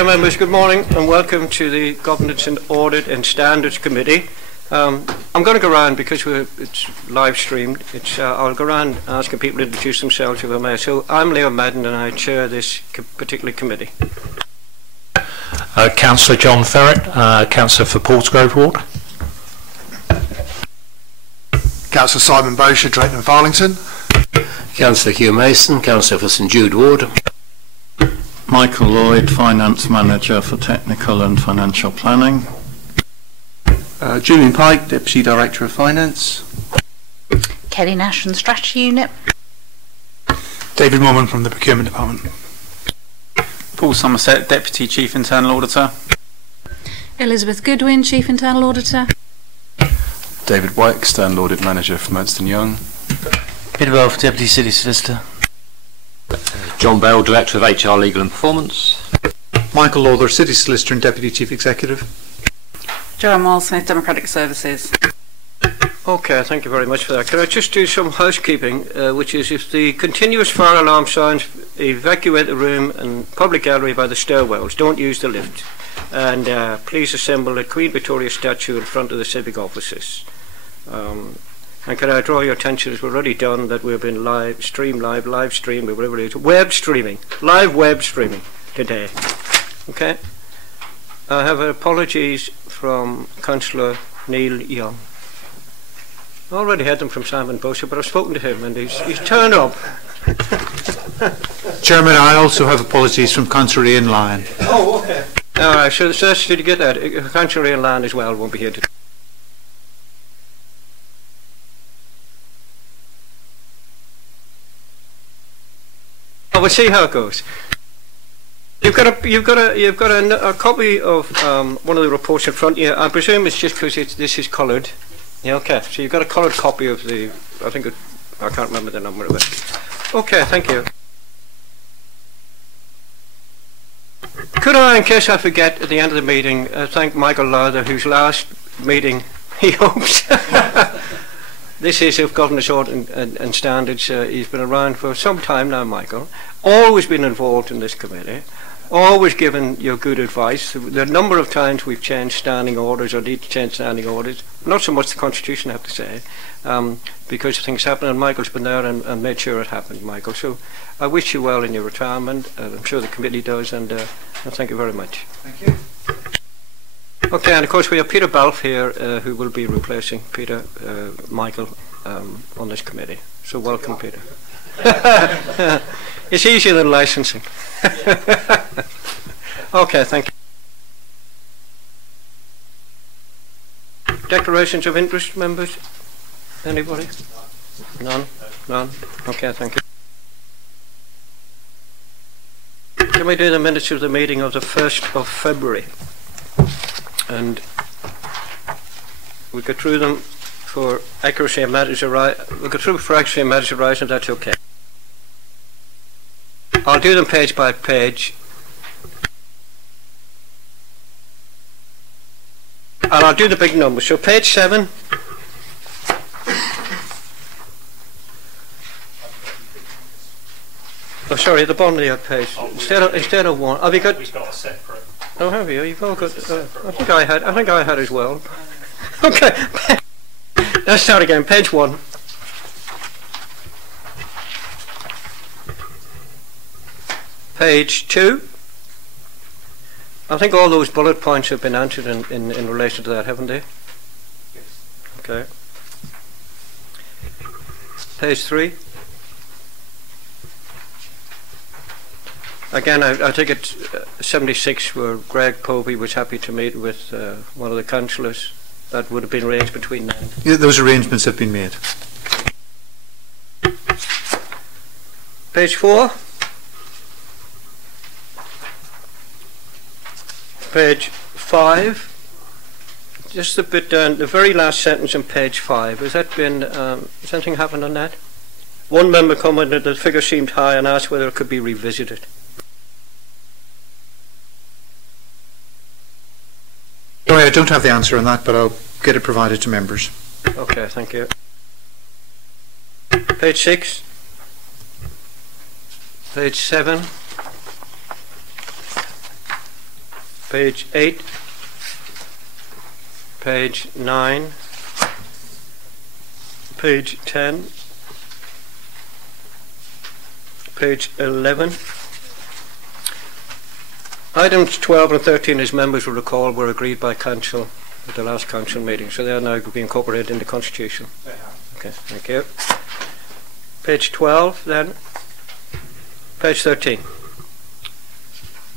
Okay, members, good morning and welcome to the Governance and Audit and Standards Committee. I'm going to go around because it's live streamed. I'll go around asking people to introduce themselves if I may. So I'm Leo Madden and I chair this particular committee. Councillor John Ferret, Councillor for Portsgrove Ward. Councillor Simon Bowsher, Drayton and Farlington. Councillor Hugh Mason, Councillor for St Jude Ward. Michael Lloyd, Finance Manager for Technical and Financial Planning. Julian Pike, Deputy Director of Finance. Kelly Nash from the Strategy Unit. David Morman from the Procurement Department. Paul Somerset, Deputy Chief Internal Auditor. Elizabeth Goodwin, Chief Internal Auditor. David White, External Audit Manager from Ernst & Young. Peter Welf, Deputy City Solicitor. John Bell, Director of HR Legal and Performance. Michael Lawther, City Solicitor and Deputy Chief Executive. Joanne Miles-Smith, Democratic Services. Okay, thank you very much for that. Can I just do some housekeeping, which is if the continuous fire alarm sounds, evacuate the room and public gallery by the stairwells. Don't use the lift. And please assemble at Queen Victoria statue in front of the civic offices. And can I draw your attention, as we've already done, that we've been live stream, or whatever it is, live web streaming today. Okay? I have apologies from Councillor Neil Young. I already had them from Simon Bowsher, but I've spoken to him and he's turned up. Chairman, I also have apologies from Councillor Ian Lyon. Oh, okay. All right, so did you get that? Councillor Ian Lyon as well won't be here today. We'll see how it goes. You've got a copy of one of the reports in front of you. I presume it's just because this is coloured. Yeah, okay. So you've got a coloured copy of the. I can't remember the number of it. Okay, thank you. Could I, in case I forget at the end of the meeting, thank Michael Lowther, whose last meeting he hopes. This is of Governance Audit and Standards. He's been around for some time now, Michael. Always been involved in this committee. Always given you good advice. The number of times we've changed standing orders or need to change standing orders. Not so much the Constitution, I have to say, because things happen, and Michael's been there and made sure it happened, Michael. So I wish you well in your retirement. I'm sure the committee does, and thank you very much. Thank you. Okay, and of course we have Peter Balfe here, who will be replacing Michael on this committee. So welcome, Peter. It's easier than licensing. Okay, thank you. Declarations of interest, members? Anybody? None? None? Okay, thank you. Can we do the minutes of the meeting of the 1st of February? And we go through them for accuracy and matters arising. We'll go through for accuracy and matters arising, if that's okay. I'll do them page by page. And I'll do the big numbers. So page 7. Oh, sorry, at the bottom of the page. Instead of one. Have you got? We've got a separate. Oh, have you? You've all got. I think I had as well. Okay. Let's start again. Page 1. Page 2. I think all those bullet points have been answered in relation to that, haven't they? Yes. Okay. Page 3. Again, I think it's 76 where Greg Povey was happy to meet with one of the councillors. That would have been arranged between them. Yeah, those arrangements have been made. Page 4. Page 5. Just a bit down, the very last sentence on page 5. Has that been, has anything happened on that? One member commented that the figure seemed high and asked whether it could be revisited. Sorry, I don't have the answer on that, but I'll get it provided to members. Okay, thank you. Page 6. Page 7. page 8, page 9, page 10, page 11. Items 12 and 13, as members will recall, were agreed by Council at the last Council meeting, so they are now being incorporated in the Constitution. Okay, thank you. Page 12, then. Page 13.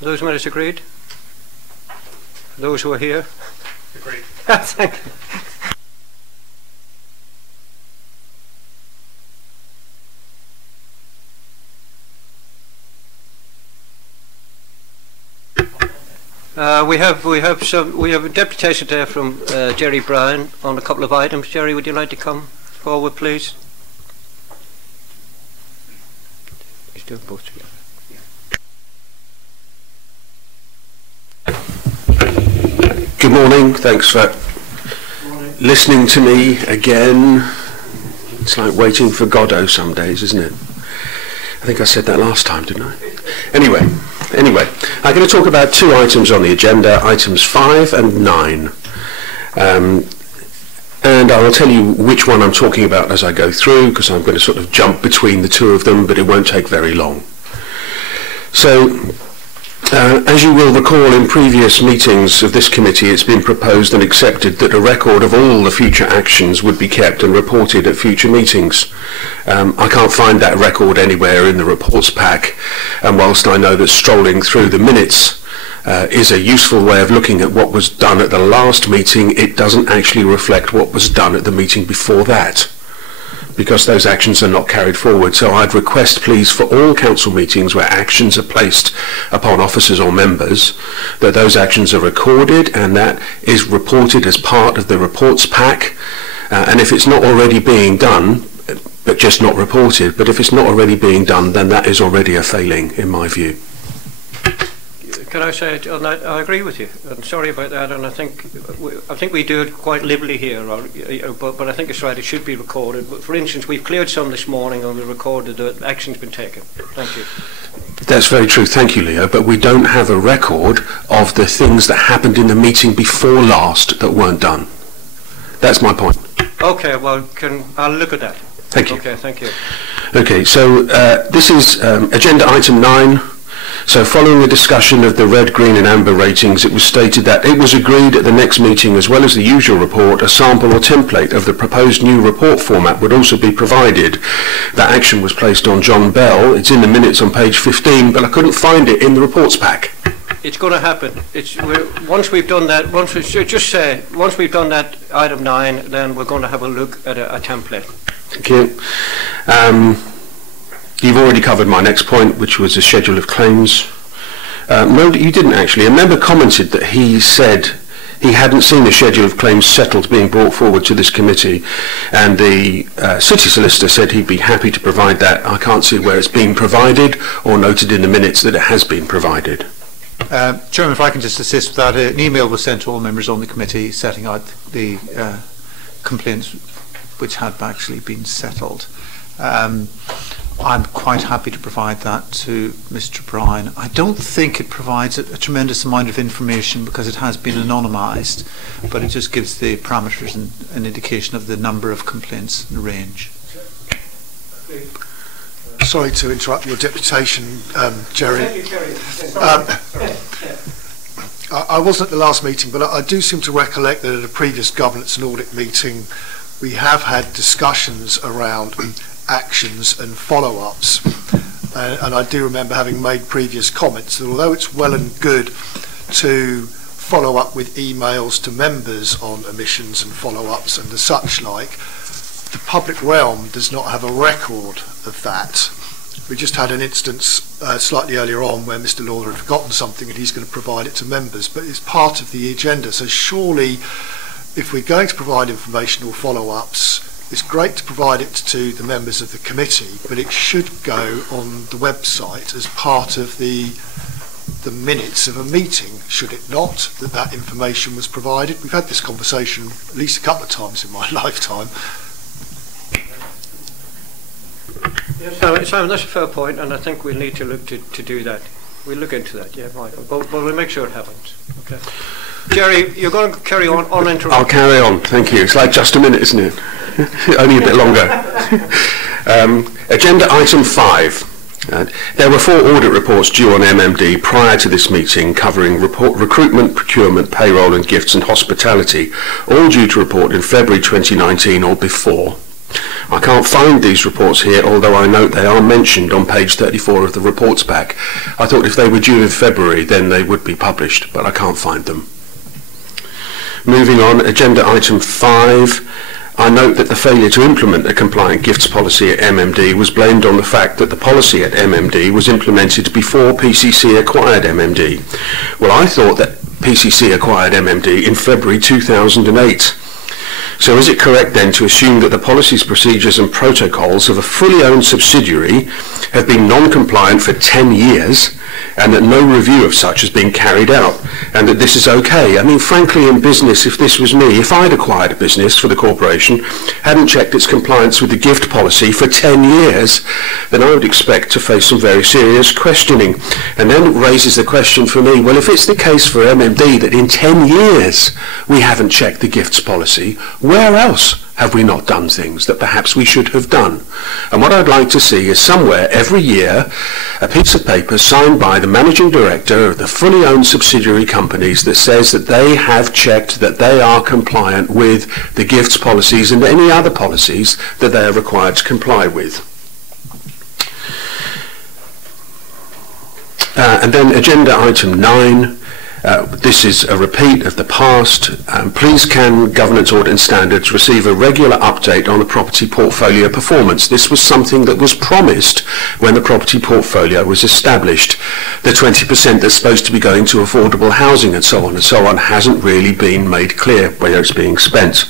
Are those minutes agreed? Those who are here? Agreed. Thank you. We have a deputation there from Jerry Brown on a couple of items. Jerry, would you like to come forward, please? He's doing both together. Good morning. Thanks for listening to me again. It's like waiting for Godot some days, isn't it? I think I said that last time, didn't I? Anyway, I'm going to talk about two items on the agenda, items 5 and 9. And I will tell you which one I'm talking about as I go through, because I'm going to sort of jump between the two of them, but it won't take very long. So, as you will recall, in previous meetings of this committee, it's been proposed and accepted that a record of all the future actions would be kept and reported at future meetings. I can't find that record anywhere in the reports pack, and whilst I know that strolling through the minutes is a useful way of looking at what was done at the last meeting, it doesn't actually reflect what was done at the meeting before that, because those actions are not carried forward. So I'd request, please, for all council meetings where actions are placed upon officers or members, that those actions are recorded and that is reported as part of the reports pack. And if it's not already being done, but just not reported, but if it's not already being done, then that is already a failing, in my view. Can I say on that? I agree with you. I'm sorry about that, and I think we do it quite liberally here. But I think it's right. It should be recorded. But for instance, we've cleared some this morning, and we recorded that action's been taken. Thank you. That's very true. Thank you, Leo. But we don't have a record of the things that happened in the meeting before last that weren't done. That's my point. Okay. Well, I'll look at that. Thank you. Okay. Thank you. Okay. So this is agenda item 9. So following a discussion of the red, green and amber ratings, it was stated that it was agreed at the next meeting, as well as the usual report, a sample or template of the proposed new report format would also be provided. That action was placed on John Bell. It's in the minutes on page 15, but I couldn't find it in the reports pack. It's going to happen. Once we've done that, once we've done that item 9, then we're going to have a look at a template. Thank you. You've already covered my next point, which was the schedule of claims. No, you didn't actually. A member commented that he said he hadn't seen the schedule of claims settled being brought forward to this committee, and the city solicitor said he'd be happy to provide that. I can't see where it's been provided or noted in the minutes that it has been provided. Chairman, if I can just assist with that, an email was sent to all members on the committee setting out the complaints which had actually been settled. I'm quite happy to provide that to Mr. Brown. I don't think it provides a tremendous amount of information because it has been anonymised, but it just gives the parameters and an indication of the number of complaints and range. Sorry to interrupt your deputation, Jerry. I wasn't at the last meeting, but I do seem to recollect that at a previous governance and audit meeting we have had discussions around actions and follow-ups, and I do remember having made previous comments that although it's well and good to follow up with emails to members on omissions and follow-ups and the such like, the public realm does not have a record of that. We just had an instance slightly earlier on where Mr. Lawler had forgotten something and he's going to provide it to members, but it's part of the agenda. So surely if we're going to provide information or follow-ups, it's great to provide it to the members of the committee, but it should go on the website as part of the minutes of a meeting, should it not, that information was provided? We've had this conversation at least a couple of times in my lifetime. Yes, Simon, that's a fair point, and I think we'll need to look to do that. We'll look into that, yeah, Michael, but we'll make sure it happens. Okay. Jerry, you're going to carry on uninterrupted. I'll carry on, thank you. It's like just a minute, isn't it? Only a bit longer. Agenda item 5. There were 4 audit reports due on MMD prior to this meeting covering recruitment, procurement, payroll and gifts and hospitality, all due to report in February 2019 or before. I can't find these reports here, although I note they are mentioned on page 34 of the reports pack. I thought if they were due in February then they would be published, but I can't find them. Moving on, agenda item 5. I note that the failure to implement a compliant gifts policy at MMD was blamed on the fact that the policy at MMD was implemented before PCC acquired MMD. Well, I thought that PCC acquired MMD in February 2008. So is it correct then to assume that the policies, procedures and protocols of a fully owned subsidiary have been non-compliant for 10 years and that no review of such has been carried out and that this is okay? I mean, frankly, in business, if this was me, if I'd acquired a business for the corporation, hadn't checked its compliance with the gift policy for 10 years, then I would expect to face some very serious questioning. And then it raises the question for me, well, if it's the case for MMD that in 10 years we haven't checked the gifts policy, where else have we not done things that perhaps we should have done? And what I'd like to see is somewhere every year a piece of paper signed by the managing director of the fully owned subsidiary companies that says that they have checked that they are compliant with the gifts policies and any other policies that they are required to comply with. And then agenda item 9. This is a repeat of the past. Please can governance audit and standards receive a regular update on the property portfolio performance? This was something that was promised when the property portfolio was established. The 20% that's supposed to be going to affordable housing and so on hasn't really been made clear where it's being spent.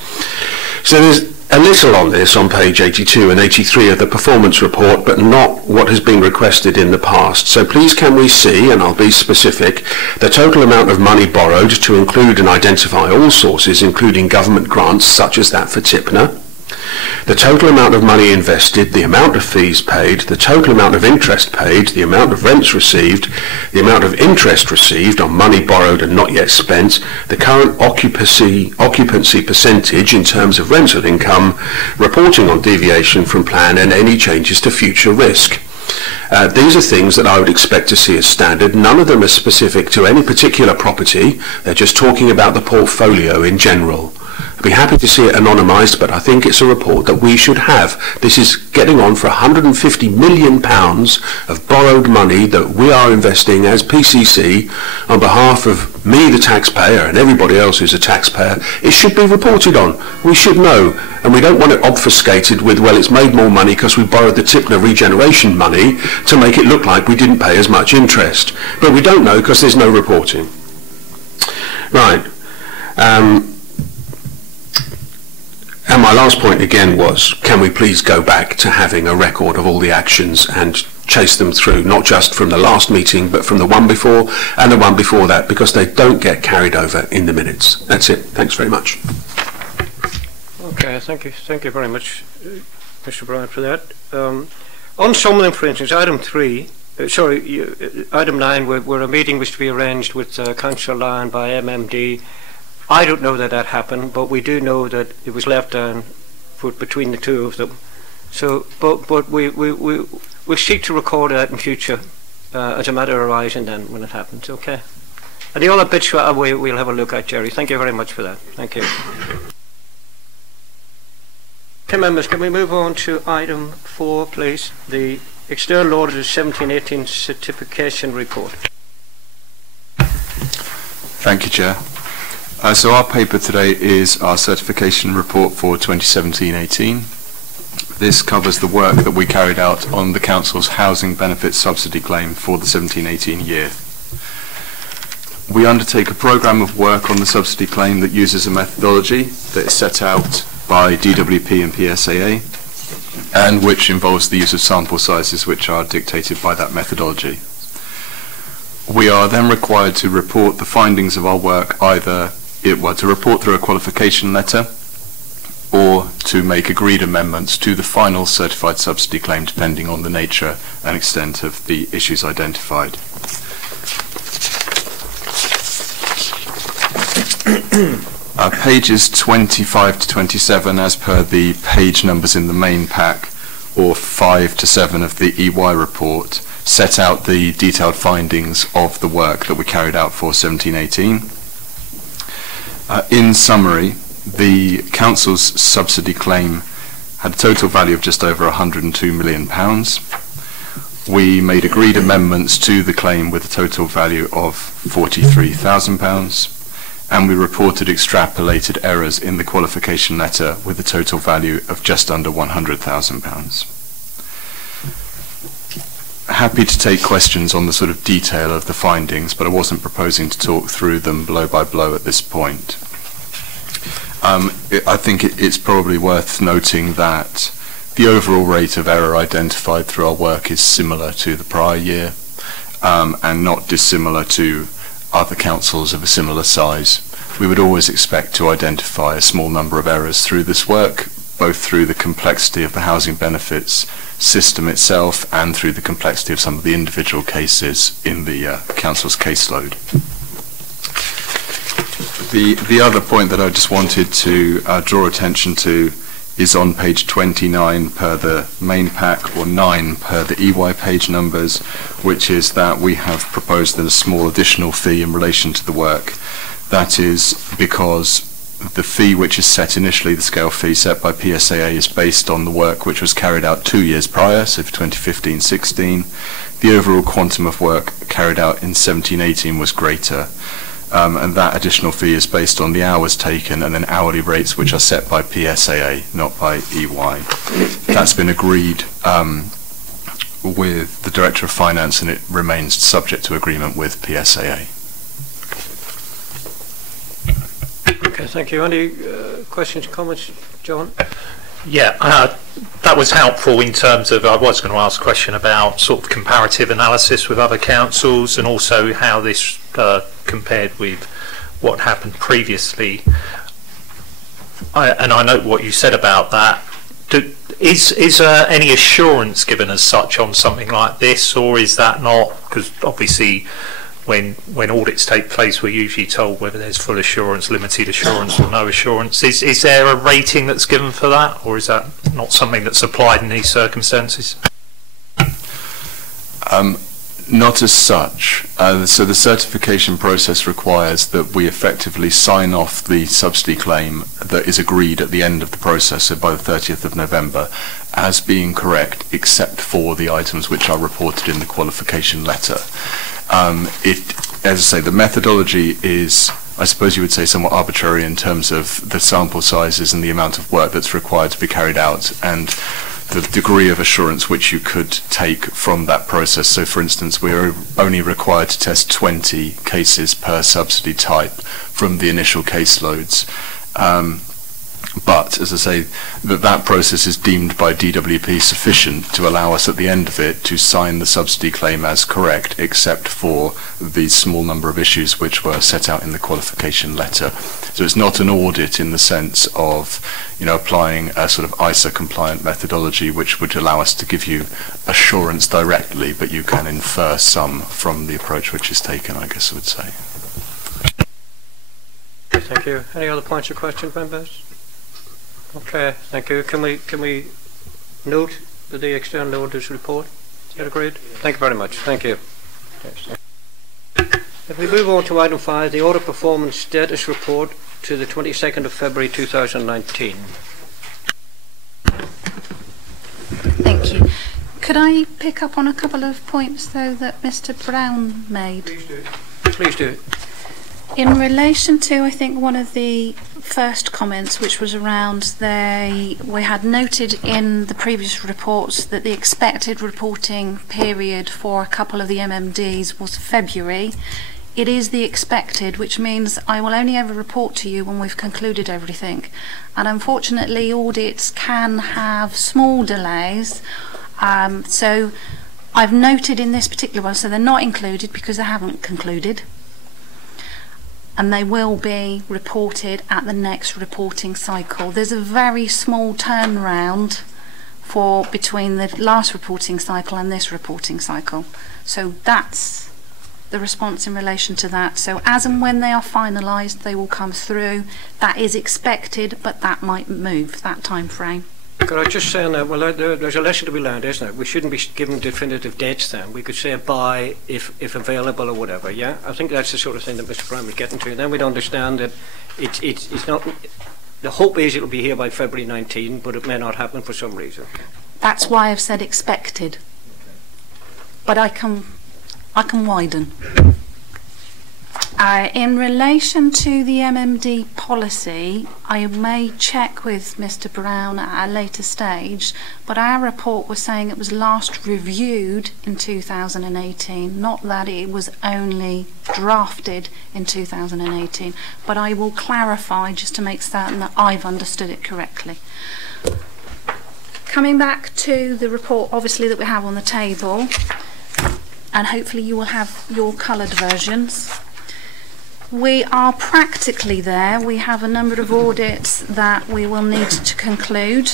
So there's a little on this on page 82 and 83 of the performance report, but not what has been requested in the past. So please can we see, and I'll be specific, the total amount of money borrowed to include and identify all sources, including government grants such as that for Tipner, the total amount of money invested, the amount of fees paid, the total amount of interest paid, the amount of rents received, the amount of interest received on money borrowed and not yet spent, the current occupancy percentage in terms of rental income, reporting on deviation from plan and any changes to future risk. These are things that I would expect to see as standard. None of them are specific to any particular property. They're just talking about the portfolio in general. I'd be happy to see it anonymised, but I think it's a report that we should have. This is getting on for £150 million of borrowed money that we are investing as PCC on behalf of me, the taxpayer, and everybody else who's a taxpayer. It should be reported on. We should know. And we don't want it obfuscated with, well, it's made more money because we borrowed the Tipner regeneration money to make it look like we didn't pay as much interest. But we don't know because there's no reporting. Right. And my last point again was, can we please go back to having a record of all the actions and chase them through, not just from the last meeting, but from the one before and the one before that, because they don't get carried over in the minutes. That's it. Thanks very much. Okay, thank you very much, Mr. Bryant, for that. On some of them, for instance, item 3, item 9, where a meeting was to be arranged with Councillor Lyon by MMD. I don't know that that happened, but we do know that it was left down between the two of them. So, but we'll seek to record that in future as a matter arising then when it happens. Okay. And the other bits we'll have a look at, Jerry. Thank you very much for that. Thank you. Okay, members, can we move on to item 4, please? The External Auditor's 17-18 Certification Report. Thank you, Chair. So our paper today is our certification report for 2017-18. This covers the work that we carried out on the Council's housing benefit subsidy claim for the 17-18 year. We undertake a programme of work on the subsidy claim that uses a methodology that is set out by DWP and PSAA, and which involves the use of sample sizes which are dictated by that methodology. We are then required to report the findings of our work, either to report through a qualification letter or to make agreed amendments to the final certified subsidy claim, depending on the nature and extent of the issues identified. Pages 25 to 27, as per the page numbers in the main pack, or 5 to 7 of the EY report, set out the detailed findings of the work that we carried out for 1718. In summary, the Council's subsidy claim had a total value of just over £102 million. We made agreed amendments to the claim with a total value of £43,000, and we reported extrapolated errors in the qualification letter with a total value of just under £100,000. Happy to take questions on the sort of detail of the findings, but I wasn't proposing to talk through them blow by blow at this point. I think it's probably worth noting that the overall rate of error identified through our work is similar to the prior year, and not dissimilar to other councils of a similar size. We would always expect to identify a small number of errors through this work, both through the complexity of the housing benefits system itself and through the complexity of some of the individual cases in the council's caseload. The other point that I just wanted to draw attention to is on page 29 per the main pack, or 9 per the EY page numbers, which is that we have proposed a small additional fee in relation to the work. That is because the fee which is set initially, the scale fee set by PSAA, is based on the work which was carried out 2 years prior, so for 2015-16. The overall quantum of work carried out in 17-18 was greater. And that additional fee is based on the hours taken and then hourly rates which are set by PSAA, not by EY. That's been agreed with the Director of Finance, and it remains subject to agreement with PSAA. Okay, thank you. Any questions, comments, John? Yeah, that was helpful in terms of, I was going to ask a question about sort of comparative analysis with other councils, and also how this compared with what happened previously. And I note what you said about that. Is any assurance given as such on something like this, or is that not? Because obviously when audits take place, we're usually told whether there's full assurance, limited assurance, or no assurance. Is there a rating that's given for that, or is that not something that's applied in these circumstances? Not as such. So the certification process requires that we effectively sign off the subsidy claim that is agreed at the end of the process, so by the 30th of November, as being correct, except for the items which are reported in the qualification letter. As I say, the methodology is, I suppose you would say, somewhat arbitrary in terms of the sample sizes and the amount of work that's required to be carried out, and the degree of assurance which you could take from that process. So, for instance, we are only required to test 20 cases per subsidy type from the initial caseloads. But, as I say, that process is deemed by DWP sufficient to allow us at the end of it to sign the subsidy claim as correct, except for the small number of issues which were set out in the qualification letter. So it's not an audit in the sense of, applying a sort of ISA compliant methodology which would allow us to give you assurance directly, but you can infer some from the approach which is taken, I guess I would say. Thank you. Any other points or questions, members? Okay, thank you. Can we note the external auditor's report? Is that agreed? Thank you very much. Thank you. Yes. If we move on to item 5, the audit performance status report to the 22nd of February 2019. Thank you. Could I pick up on a couple of points, though, that Mr. Brown made? Please do. Please do. In relation to, I think, one of the first comments, which was around we had noted in the previous reports that the expected reporting period for a couple of the MMDs was February. It is the expected, which means I will only ever report to you when we've concluded everything. And unfortunately, audits can have small delays. So I've noted in this particular one, so they're not included because they haven't concluded. And they will be reported at the next reporting cycle. There's a very small turnaround between the last reporting cycle and this reporting cycle. So that's the response in relation to that. So as and when they are finalised, they will come through. That is expected, but that might move, that time frame. Could I just say on that, well, there's a lesson to be learned, isn't it? We shouldn't be given definitive dates then. We could say by if available or whatever, yeah? I think that's the sort of thing that Mr. Prime was getting to. And then we'd understand that it's not... The hope is it'll be here by February 19, but it may not happen for some reason. That's why I've said expected. But I can widen. In relation to the MMD policy, I may check with Mr. Brown at a later stage, but our report was saying it was last reviewed in 2018, not that it was only drafted in 2018. But I will clarify just to make certain that I've understood it correctly. Coming back to the report, obviously, that we have on the table, and hopefully you will have your coloured versions. We are practically there. We have a number of audits that we will need to conclude.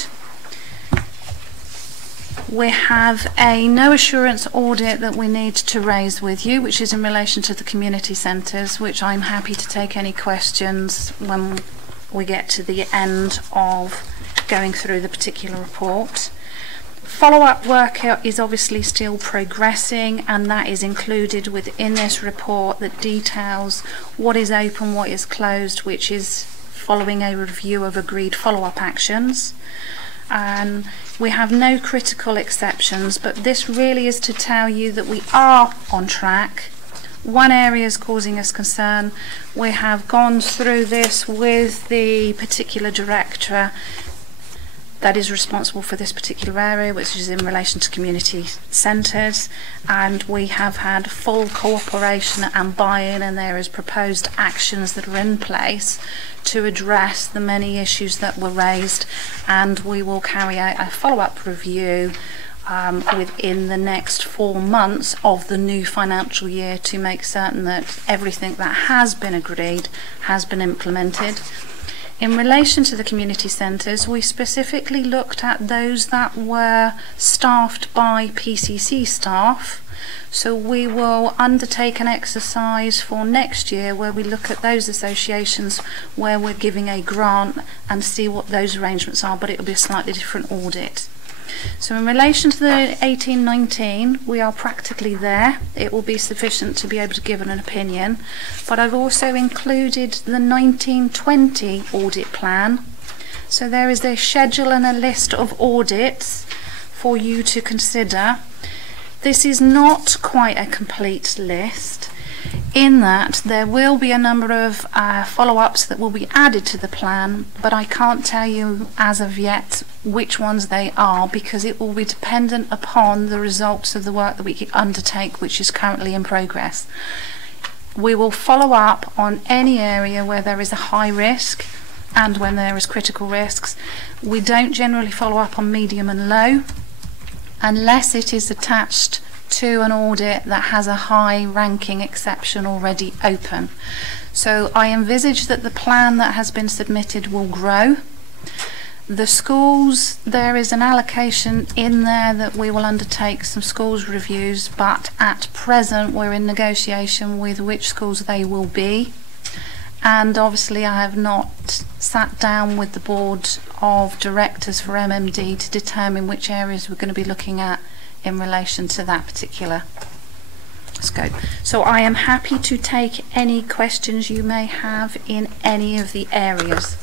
We have a no assurance audit that we need to raise with you, which is in relation to the community centres, which I'm happy to take any questions when we get to the end of going through the particular report. Follow-up work is obviously still progressing, and that is included within this report that details what is open, what is closed, which is following a review of agreed follow-up actions. And we have no critical exceptions, but this really is to tell you that we are on track. One area is causing us concern. We have gone through this with the particular director that is responsible for this particular area, which is in relation to community centres, and we have had full cooperation and buy-in, and there is proposed actions that are in place to address the many issues that were raised, and we will carry out a follow-up review within the next 4 months of the new financial year to make certain that everything that has been agreed has been implemented. In relation to the community centres, we specifically looked at those that were staffed by PCC staff. So we will undertake an exercise for next year where we look at those associations where we're giving a grant and see what those arrangements are, but it will be a slightly different audit. So in relation to the 18-19, we are practically there. It will be sufficient to be able to give an opinion. But I've also included the 19-20 audit plan. So there is a schedule and a list of audits for you to consider. This is not quite a complete list, in that there will be a number of follow-ups that will be added to the plan, but I can't tell you as of yet which ones they are, because it will be dependent upon the results of the work that we undertake, which is currently in progress. We will follow up on any area where there is a high risk and when there is critical risks. We don't generally follow up on medium and low unless it is attached to an audit that has a high ranking exception already open. So I envisage that the plan that has been submitted will grow. The schools, there is an allocation in there that we will undertake some schools reviews, but at present we're in negotiation with which schools they will be. And obviously I have not sat down with the board of directors for MMD to determine which areas we're going to be looking at in relation to that particular scope. So I am happy to take any questions you may have in any of the areas.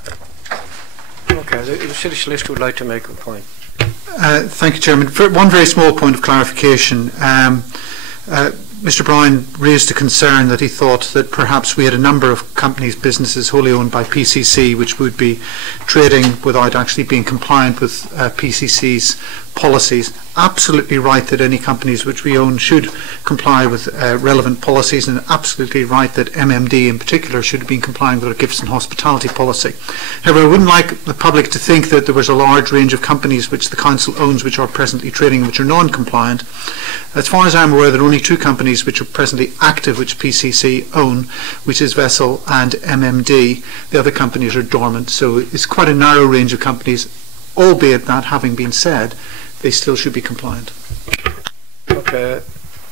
Okay, the city solicitor would like to make a point. Thank you, Chairman. For one very small point of clarification. Mr. Bryan raised a concern that he thought that perhaps we had a number of companies, businesses wholly owned by PCC, which would be trading without actually being compliant with PCC's policies. Absolutely right that any companies which we own should comply with relevant policies, and absolutely right that MMD in particular should have been complying with our gifts and hospitality policy. However, I wouldn't like the public to think that there was a large range of companies which the Council owns which are presently trading which are non-compliant. As far as I'm aware, there are only two companies which are presently active which PCC own, which is Vessel and MMD. The other companies are dormant, so it's quite a narrow range of companies, albeit that, having been said, they still should be compliant. Okay.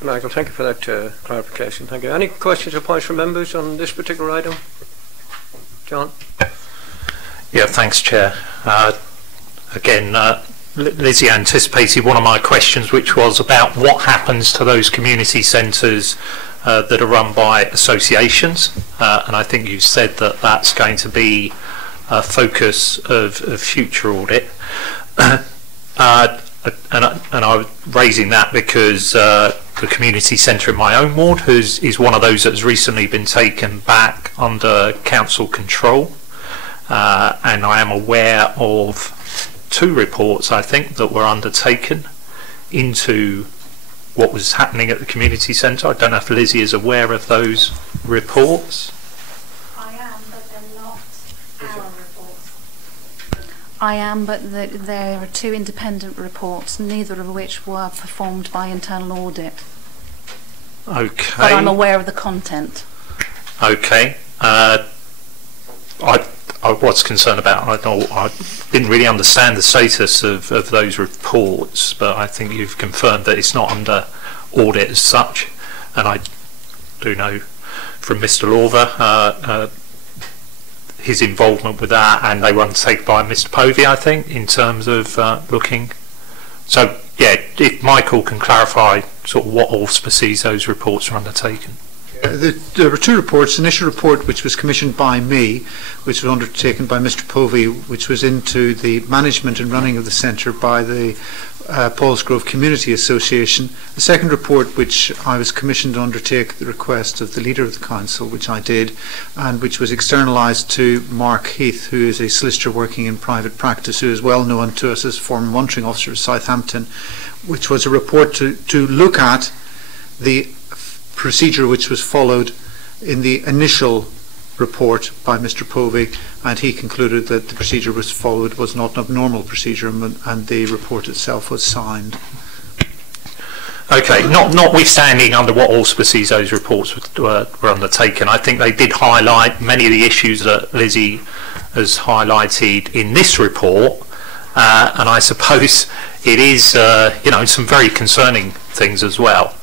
Michael, thank you for that clarification. Thank you. Any questions or points from members on this particular item? John? Yeah, thanks, Chair. Again, Lizzie anticipated one of my questions, which was about what happens to those community centres that are run by associations, and I think you said that that's going to be a focus of future audit. And I was raising that because the community centre in my own ward is one of those that has recently been taken back under council control, and I am aware of 2 reports, I think, that were undertaken into what was happening at the community centre. I don't know if Lizzie is aware of those reports. I am, but they're not our reports. I am, but there are 2 independent reports, neither of which were performed by internal audit. Okay. But I'm aware of the content. Okay. I was concerned about, I didn't really understand the status of those reports, but I think you've confirmed that it's not under audit as such, and I do know from Mr. Lawver his involvement with that, and they were undertaken by Mr. Povey, I think, in terms of looking. So, yeah, if Michael can clarify sort of what auspices those reports are undertaken. There were 2 reports. The initial report, which was commissioned by me, which was undertaken by Mr. Povey, which was into the management and running of the centre by the Paulsgrove Community Association. The second report, which I was commissioned to undertake at the request of the leader of the council, which I did, and which was externalised to Mark Heath, who is a solicitor working in private practice, who is well known to us as former monitoring officer of Southampton, which was a report to look at the procedure which was followed in the initial report by Mr. Povey, and he concluded that the procedure was followed was not an abnormal procedure, and the report itself was signed. Okay, notwithstanding under what auspices those reports were undertaken, I think they did highlight many of the issues that Lizzie has highlighted in this report, and I suppose it is some very concerning things as well.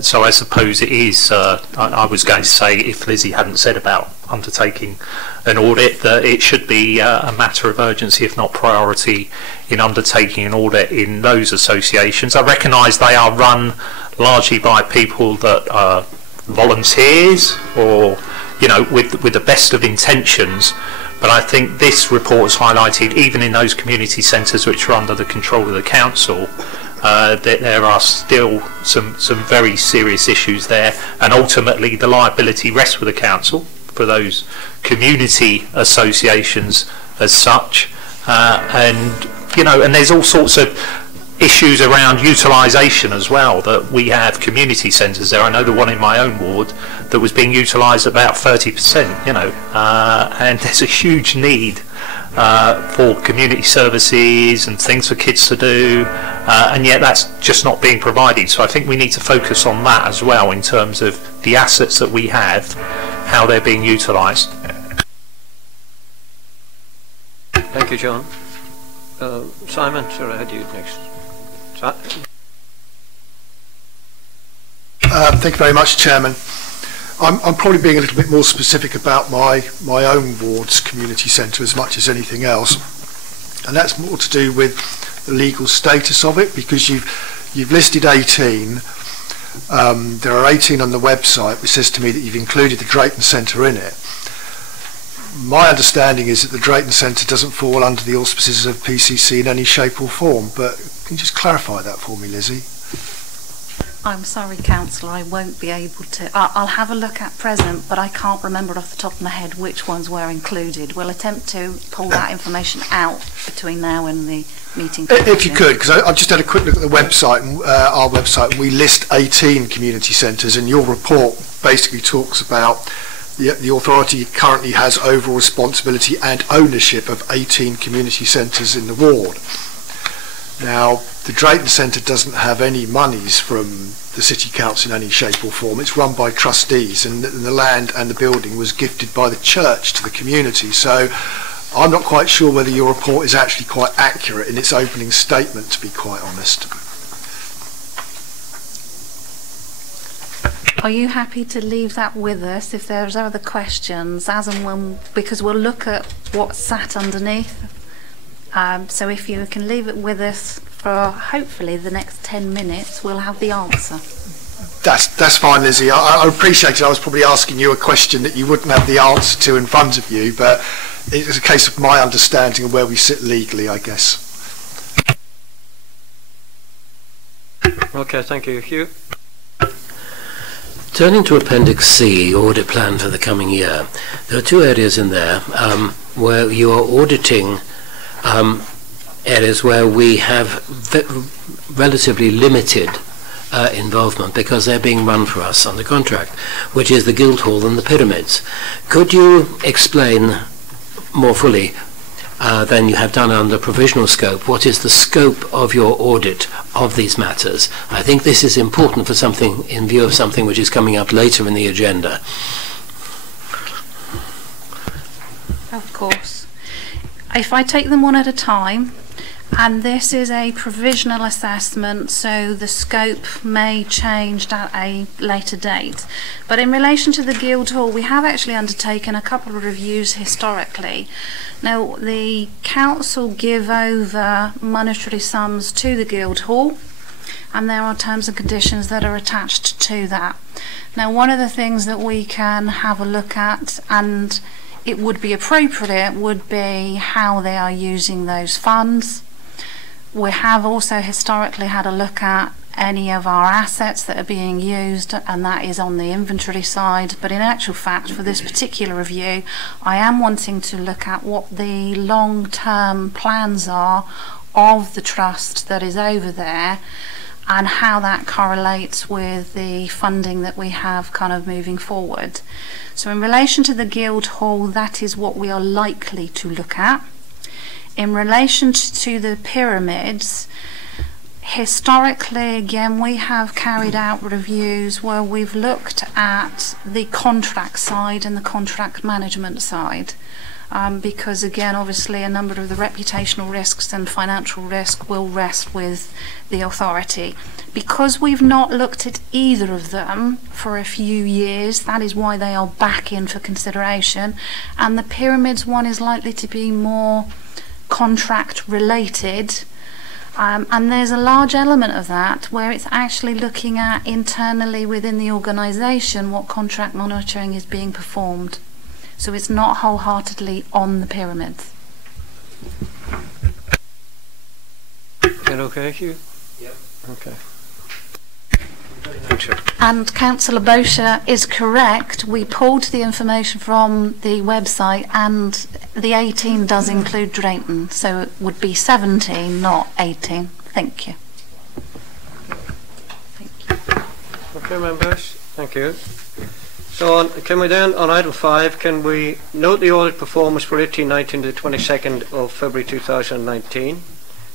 So I suppose it is, I was going to say, if Lizzie hadn't said about undertaking an audit, that it should be a matter of urgency, if not priority, in undertaking an audit in those associations. I recognise they are run largely by people that are volunteers or, with the best of intentions, but I think this report has highlighted, even in those community centres which are under the control of the council, that there are still some very serious issues there, and ultimately the liability rests with the council for those community associations as such, and there's all sorts of issues around utilisation as well, that we have community centres there. I know the one in my own ward that was being utilised about 30%, and there's a huge need for community services and things for kids to do, and yet that's just not being provided. So I think we need to focus on that as well, in terms of the assets that we have, how they're being utilised. Thank you, John. Simon, sorry, I had you next. Thank you very much, Chairman. I'm probably being a little bit more specific about my own ward's community centre as much as anything else, and that's more to do with the legal status of it, because you've listed 18. There are 18 on the website, which says to me that you've included the Drayton Centre in it. My understanding is that the Drayton Centre doesn't fall under the auspices of PCC in any shape or form, but can you just clarify that for me, Lizzie? I'm sorry, Councillor, I won't be able to. I'll have a look at present, but I can't remember off the top of my head which ones were included. We'll attempt to pull that information out between now and the meeting. If you could, because I've just had a quick look at the website, our website, and we list 18 community centres, and your report basically talks about the authority currently has overall responsibility and ownership of 18 community centres in the ward. Now, the Drayton Centre doesn't have any monies from the City Council in any shape or form. It's run by trustees, and the land and the building was gifted by the church to the community. So I'm not quite sure whether your report is actually quite accurate in its opening statement, to be quite honest. Are you happy to leave that with us if there's other questions, as and when, because we'll look at what's sat underneath. So if you can leave it with us for hopefully the next 10 minutes, we'll have the answer. That's fine, Lizzie. I appreciate it. I was probably asking you a question that you wouldn't have the answer to in front of you, but it's a case of my understanding of where we sit legally, I guess. Okay, thank you. Hugh? Turning to Appendix C, audit plan for the coming year, there are two areas in there where you are auditing areas where we have relatively limited involvement because they're being run for us under contract, which is the Guildhall and the pyramids. Could you explain more fully than you have done under provisional scope what is the scope of your audit of these matters? I think this is important for something in view of something which is coming up later in the agenda. Of course. If I take them one at a time, and this is a provisional assessment, so the scope may change at a later date. But in relation to the Guildhall, we have actually undertaken a couple of reviews historically. Now, the council give over monetary sums to the Guildhall, and there are terms and conditions that are attached to that. Now, one of the things that we can have a look at, and it would be appropriate, would be how they are using those funds. We have also historically had a look at any of our assets that are being used, and that is on the inventory side. But in actual fact, for this particular review, I am wanting to look at what the long-term plans are of the trust that is over there, and how that correlates with the funding that we have kind of moving forward. So in relation to the Guildhall, that is what we are likely to look at. In relation to the pyramids, historically, again, we have carried out reviews where we've looked at the contract side and the contract management side. Because again, obviously, a number of the reputational risks and financial risk will rest with the authority. Because we've not looked at either of them for a few years, that is why they are back in for consideration. And the pyramids one is likely to be more contract related, and there's a large element of that where it's actually looking at internally within the organisation what contract monitoring is being performed. So it's not wholeheartedly on the pyramids. Is that okay, Hugh? Yep. Okay. And Councillor Bosher is correct. We pulled the information from the website, and the 18 does include Drayton, so it would be 17, not 18. Thank you. Okay, members. Thank you. So can we then, on item 5, can we note the audit performance for 18/19 to the 22nd of February 2019?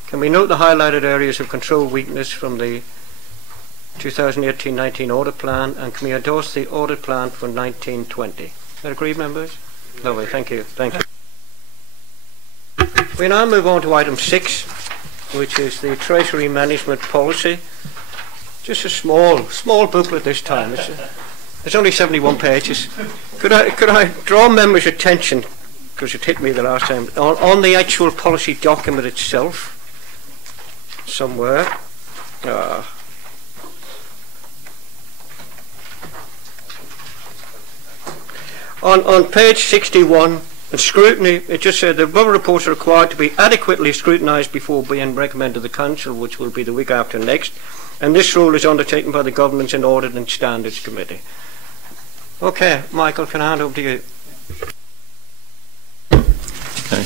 Can we note the highlighted areas of control weakness from the 2018-19 audit plan, and can we endorse the audit plan for 1920? Is that agreed, members? Lovely, thank you. Thank you. We now move on to item 6, which is the Treasury Management Policy. Just a small booklet this time. It's only 71 pages. Could I draw members' attention, because it hit me the last time, on the actual policy document itself, somewhere. On page 61, in scrutiny, it just said the above reports are required to be adequately scrutinised before being recommended to the Council, which will be the week after next, and this role is undertaken by the Governance and Audit and Standards Committee. Okay, Michael, can I hand over to you? Okay.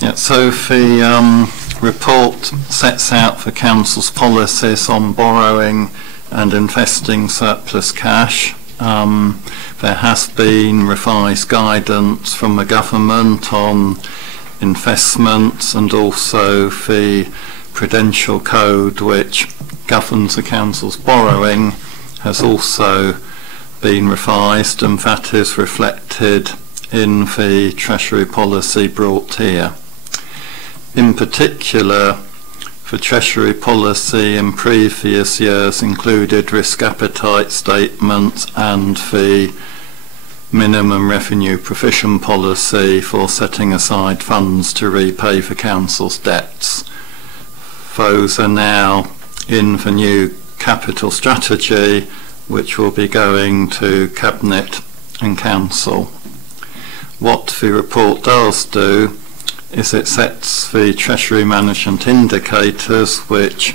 Yeah, so the report sets out the Council's policies on borrowing and investing surplus cash. There has been revised guidance from the government on investments, and also the Prudential Code, which governs the Council's borrowing, has also been revised, and that is reflected in the Treasury policy brought here. In particular, for Treasury policy in previous years included risk appetite statements and the minimum revenue provision policy for setting aside funds to repay for council's debts. Those are now in the new capital strategy, which will be going to Cabinet and Council. What the report does do is it sets the Treasury management indicators, which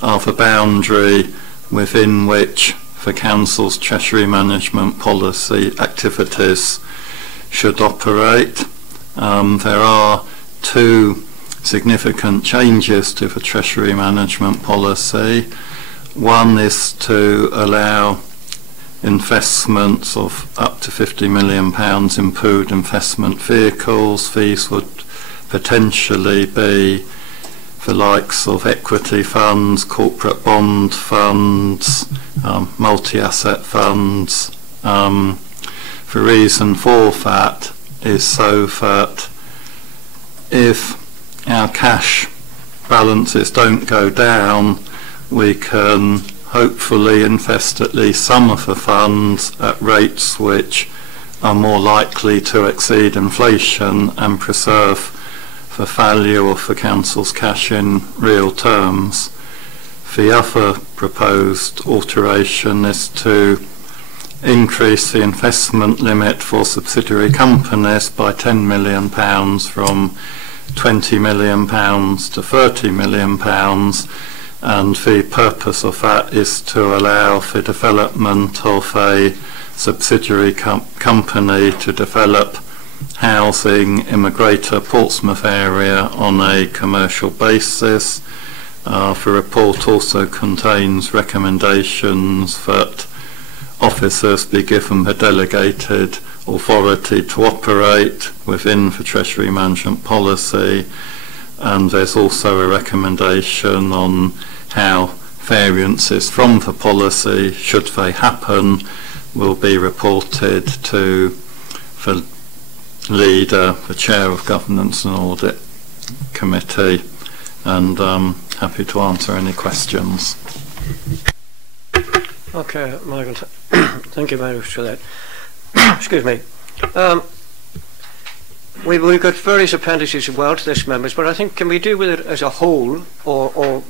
are the boundary within which the Council's Treasury management policy activities should operate. There are two significant changes to the Treasury management policy. One is to allow investments of up to £50 million in pooled investment vehicles. These would potentially be the likes of equity funds, corporate bond funds, multi-asset funds. The reason for that is so that if our cash balances don't go down, we can hopefully invest at least some of the funds at rates which are more likely to exceed inflation and preserve the value of the Council's cash in real terms. The other proposed alteration is to increase the investment limit for subsidiary companies by £10 million from £20 million to £30 million, and the purpose of that is to allow the development of a subsidiary company to develop housing in the Greater Portsmouth area on a commercial basis. The report also contains recommendations that officers be given the delegated authority to operate within the Treasury management policy, and there's also a recommendation on how variances from the policy, should they happen, will be reported to the leader, the chair of Governance and Audit Committee, and happy to answer any questions. Okay, Michael, thank you very much for that. Excuse me. We've got various appendices as well to this, members, but I think, can we do with it as a whole, or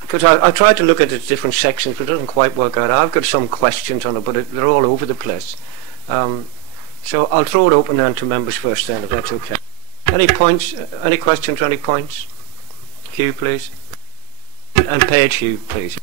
because I tried to look at the different sections, but it doesn't quite work out. I've got some questions on it, but they're all over the place. So I'll throw it open then to members first then, if that's okay. Any points, any questions or any points? Hugh, please. And Paige, Hugh, please.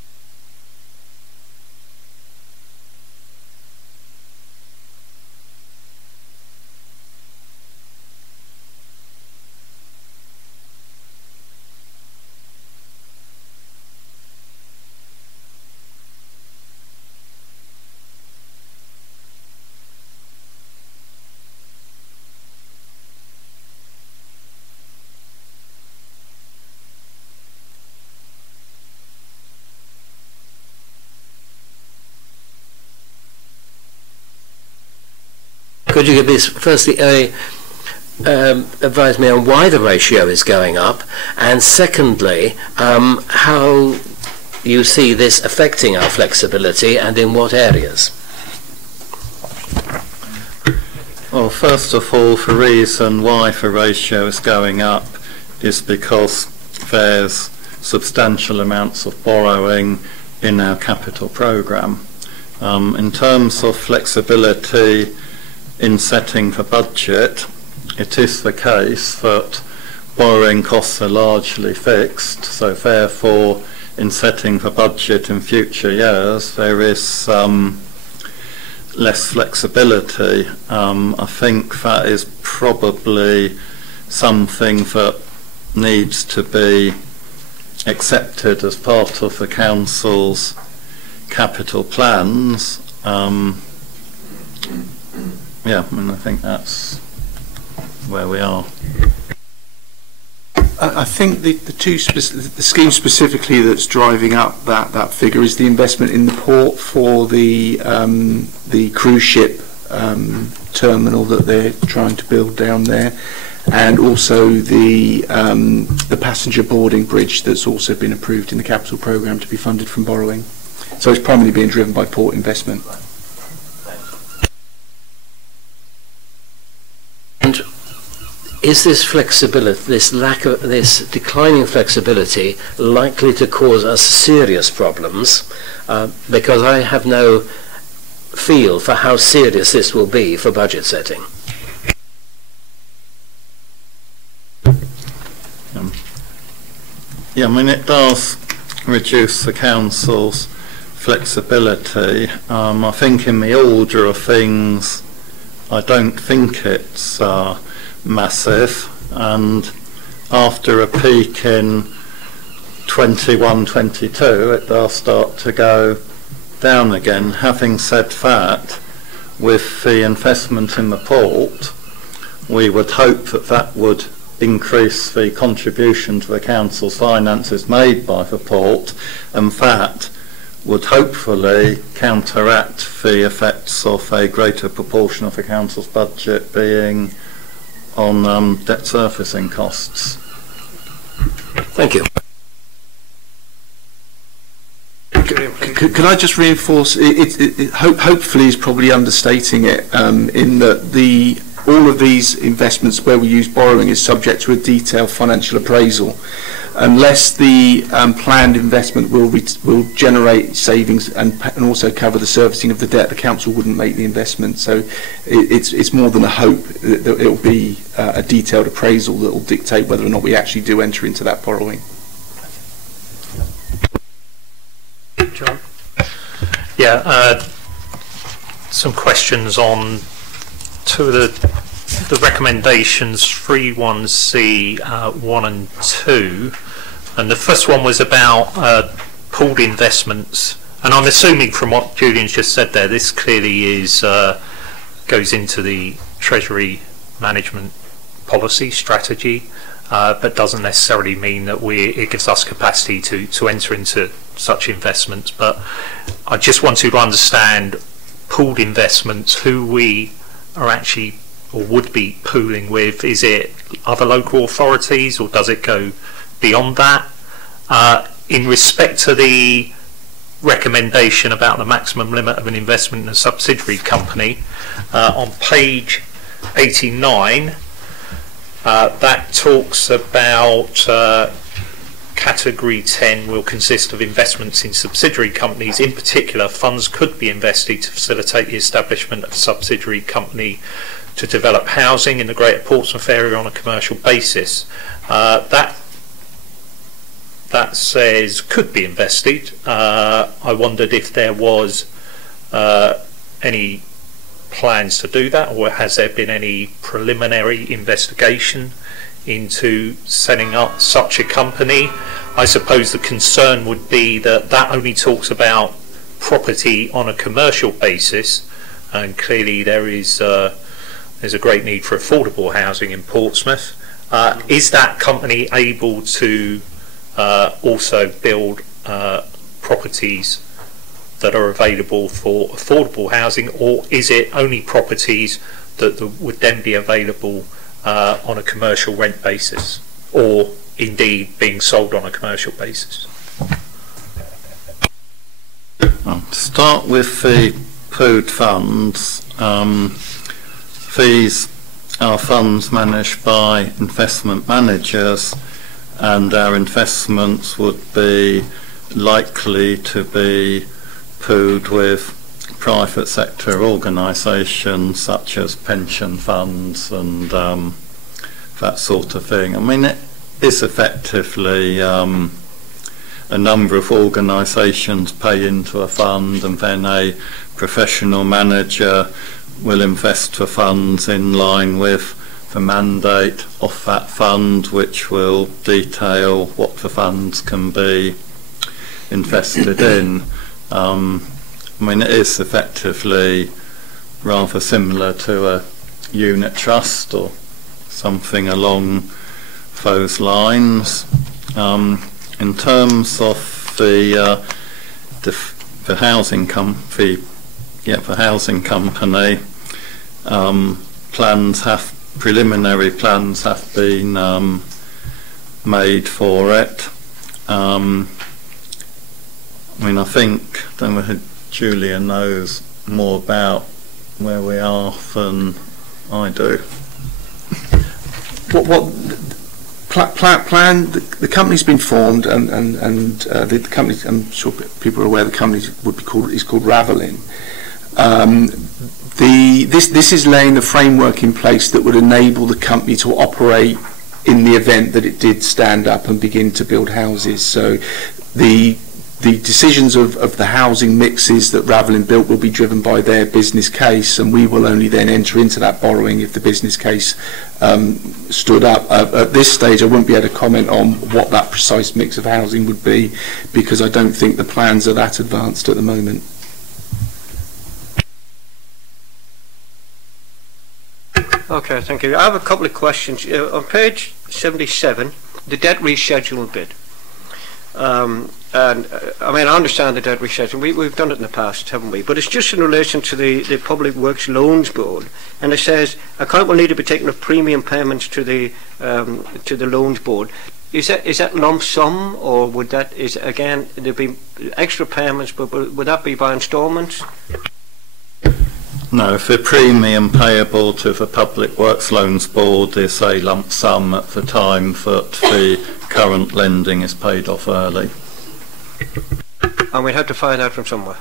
Could you give this, firstly, advise me on why the ratio is going up, and secondly, how you see this affecting our flexibility and in what areas? Well, first of all, the reason why the ratio is going up is because there's substantial amounts of borrowing in our capital programme. In terms of flexibility in setting the budget, it is the case that borrowing costs are largely fixed, so therefore in setting the budget in future years there is less flexibility. I think that is probably something that needs to be accepted as part of the Council's capital plans. Yeah, I think that's where we are. I think the scheme specifically that's driving up that figure is the investment in the port for the cruise ship terminal that they're trying to build down there, and also the passenger boarding bridge that's also been approved in the capital programme to be funded from borrowing. So it's primarily being driven by port investment. And is this flexibility, this declining flexibility, likely to cause us serious problems? Because I have no feel for how serious this will be for budget setting. Yeah, I mean, it does reduce the council's flexibility. I think in the order of things, I don't think it's massive, and after a peak in 21-22 it does start to go down again. Having said that, with the investment in the port, we would hope that that would increase the contribution to the council's finances made by the port, and that would hopefully counteract the effects of a greater proportion of the council's budget being on debt servicing costs. Thank you. Could I just reinforce, hopefully is probably understating it, in that all of these investments where we use borrowing is subject to a detailed financial appraisal. Unless the planned investment will generate savings and also cover the servicing of the debt, the council wouldn't make the investment. So it's more than a hope that it will be a detailed appraisal that will dictate whether or not we actually do enter into that borrowing. John? Yeah, some questions on two of the recommendations, 3.1c 1 and 2, and the first one was about pooled investments, and I'm assuming from what Julian's just said there, this clearly is goes into the Treasury management policy strategy, but doesn't necessarily mean that it gives us capacity to enter into such investments. But I just want to understand pooled investments, who we are actually or would be pooling with. Is it other local authorities, or does it go beyond that? In respect to the recommendation about the maximum limit of an investment in a subsidiary company, on page 89, that talks about category 10 will consist of investments in subsidiary companies. In particular, funds could be invested to facilitate the establishment of a subsidiary company to develop housing in the Greater Portsmouth area on a commercial basis. That says could be invested. I wondered if there was any plans to do that, or has there been any preliminary investigation into setting up such a company? I suppose the concern would be that that only talks about property on a commercial basis, and clearly there's a great need for affordable housing in Portsmouth. Is that company able to also build properties that are available for affordable housing, or is it only properties that would then be available on a commercial rent basis, or indeed being sold on a commercial basis? To start with the pooled funds, these are funds managed by investment managers, and our investments would be likely to be pooled with private sector organisations such as pension funds and that sort of thing. I mean, it is effectively a number of organisations pay into a fund, and then a professional manager will invest the funds in line with the mandate of that fund, which will detail what the funds can be invested in. I mean, it is effectively rather similar to a unit trust or something along those lines. In terms of the housing company, plans have preliminary plans have been made for it. I mean, I think Julia knows more about where we are than I do. The company's been formed, and the company, I'm sure people are aware the company is called Ravelin. This is laying the framework in place that would enable the company to operate in the event that it did stand up and begin to build houses. So the decisions of the housing mixes that Ravelin built will be driven by their business case, and we will only then enter into that borrowing if the business case stood up. At this stage, I wouldn't be able to comment on what that precise mix of housing would be, because I don't think the plans are that advanced at the moment. Okay, thank you. I have a couple of questions. On page 77, the debt reschedule bit. And I mean, I understand the debt reschedule. We've done it in the past, haven't we? But it's just in relation to the Public Works Loans Board, and it says account will need to be taken of premium payments to the Loans Board. Is that lump sum, or would that there be extra payments, but would that be by instalments? No, if the premium payable to the Public Works Loans Board is a lump sum at the time that the current lending is paid off early. And we'd have to find out from somewhere?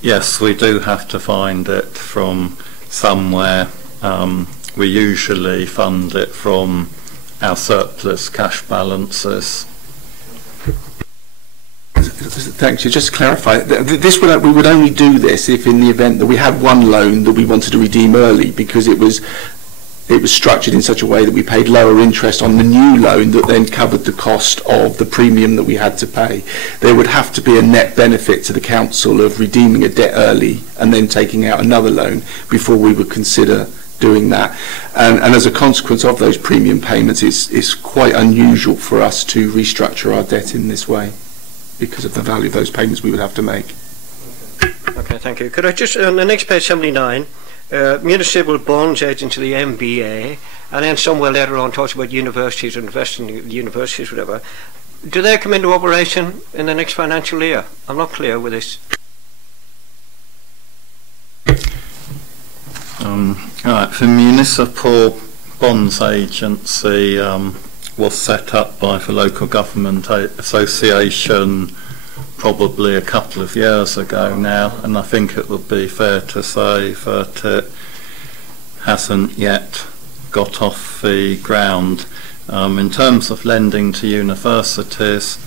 Yes, we do have to find it from somewhere. We usually fund it from our surplus cash balances. Thanks. Just to clarify, we would only do this if, in the event that we had one loan that we wanted to redeem early, because it was structured in such a way that we paid lower interest on the new loan that then covered the cost of the premium that we had to pay. There would have to be a net benefit to the council of redeeming a debt early and then taking out another loan before we would consider doing that. And as a consequence of those premium payments, it's quite unusual for us to restructure our debt in this way, because of the value of those payments we would have to make. Okay, thank you. Could I just, on the next page 79, municipal bonds agent to the MBA, and then somewhere later on talks about universities, investing in universities, whatever. Do they come into operation in the next financial year? I'm not clear with this. Right, the Municipal Bonds Agency was set up by the Local Government Association probably a couple of years ago now, and I think it would be fair to say that it hasn't yet got off the ground. In terms of lending to universities,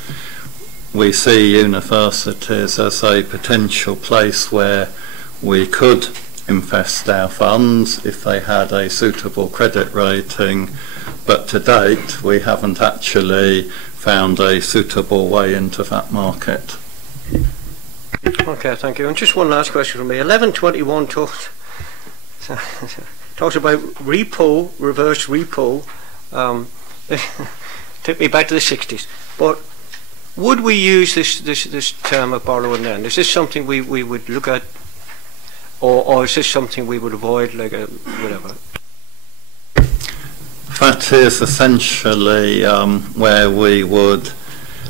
we see universities as a potential place where we could invest our funds if they had a suitable credit rating, but to date we haven't actually found a suitable way into that market. Okay, thank you. And just one last question from me. 1121 talks about repo, reverse repo. Took me back to the 60s. But would we use this term of borrowing then? Is this something we would look at, or is this something we would avoid, like whatever? That is essentially where we would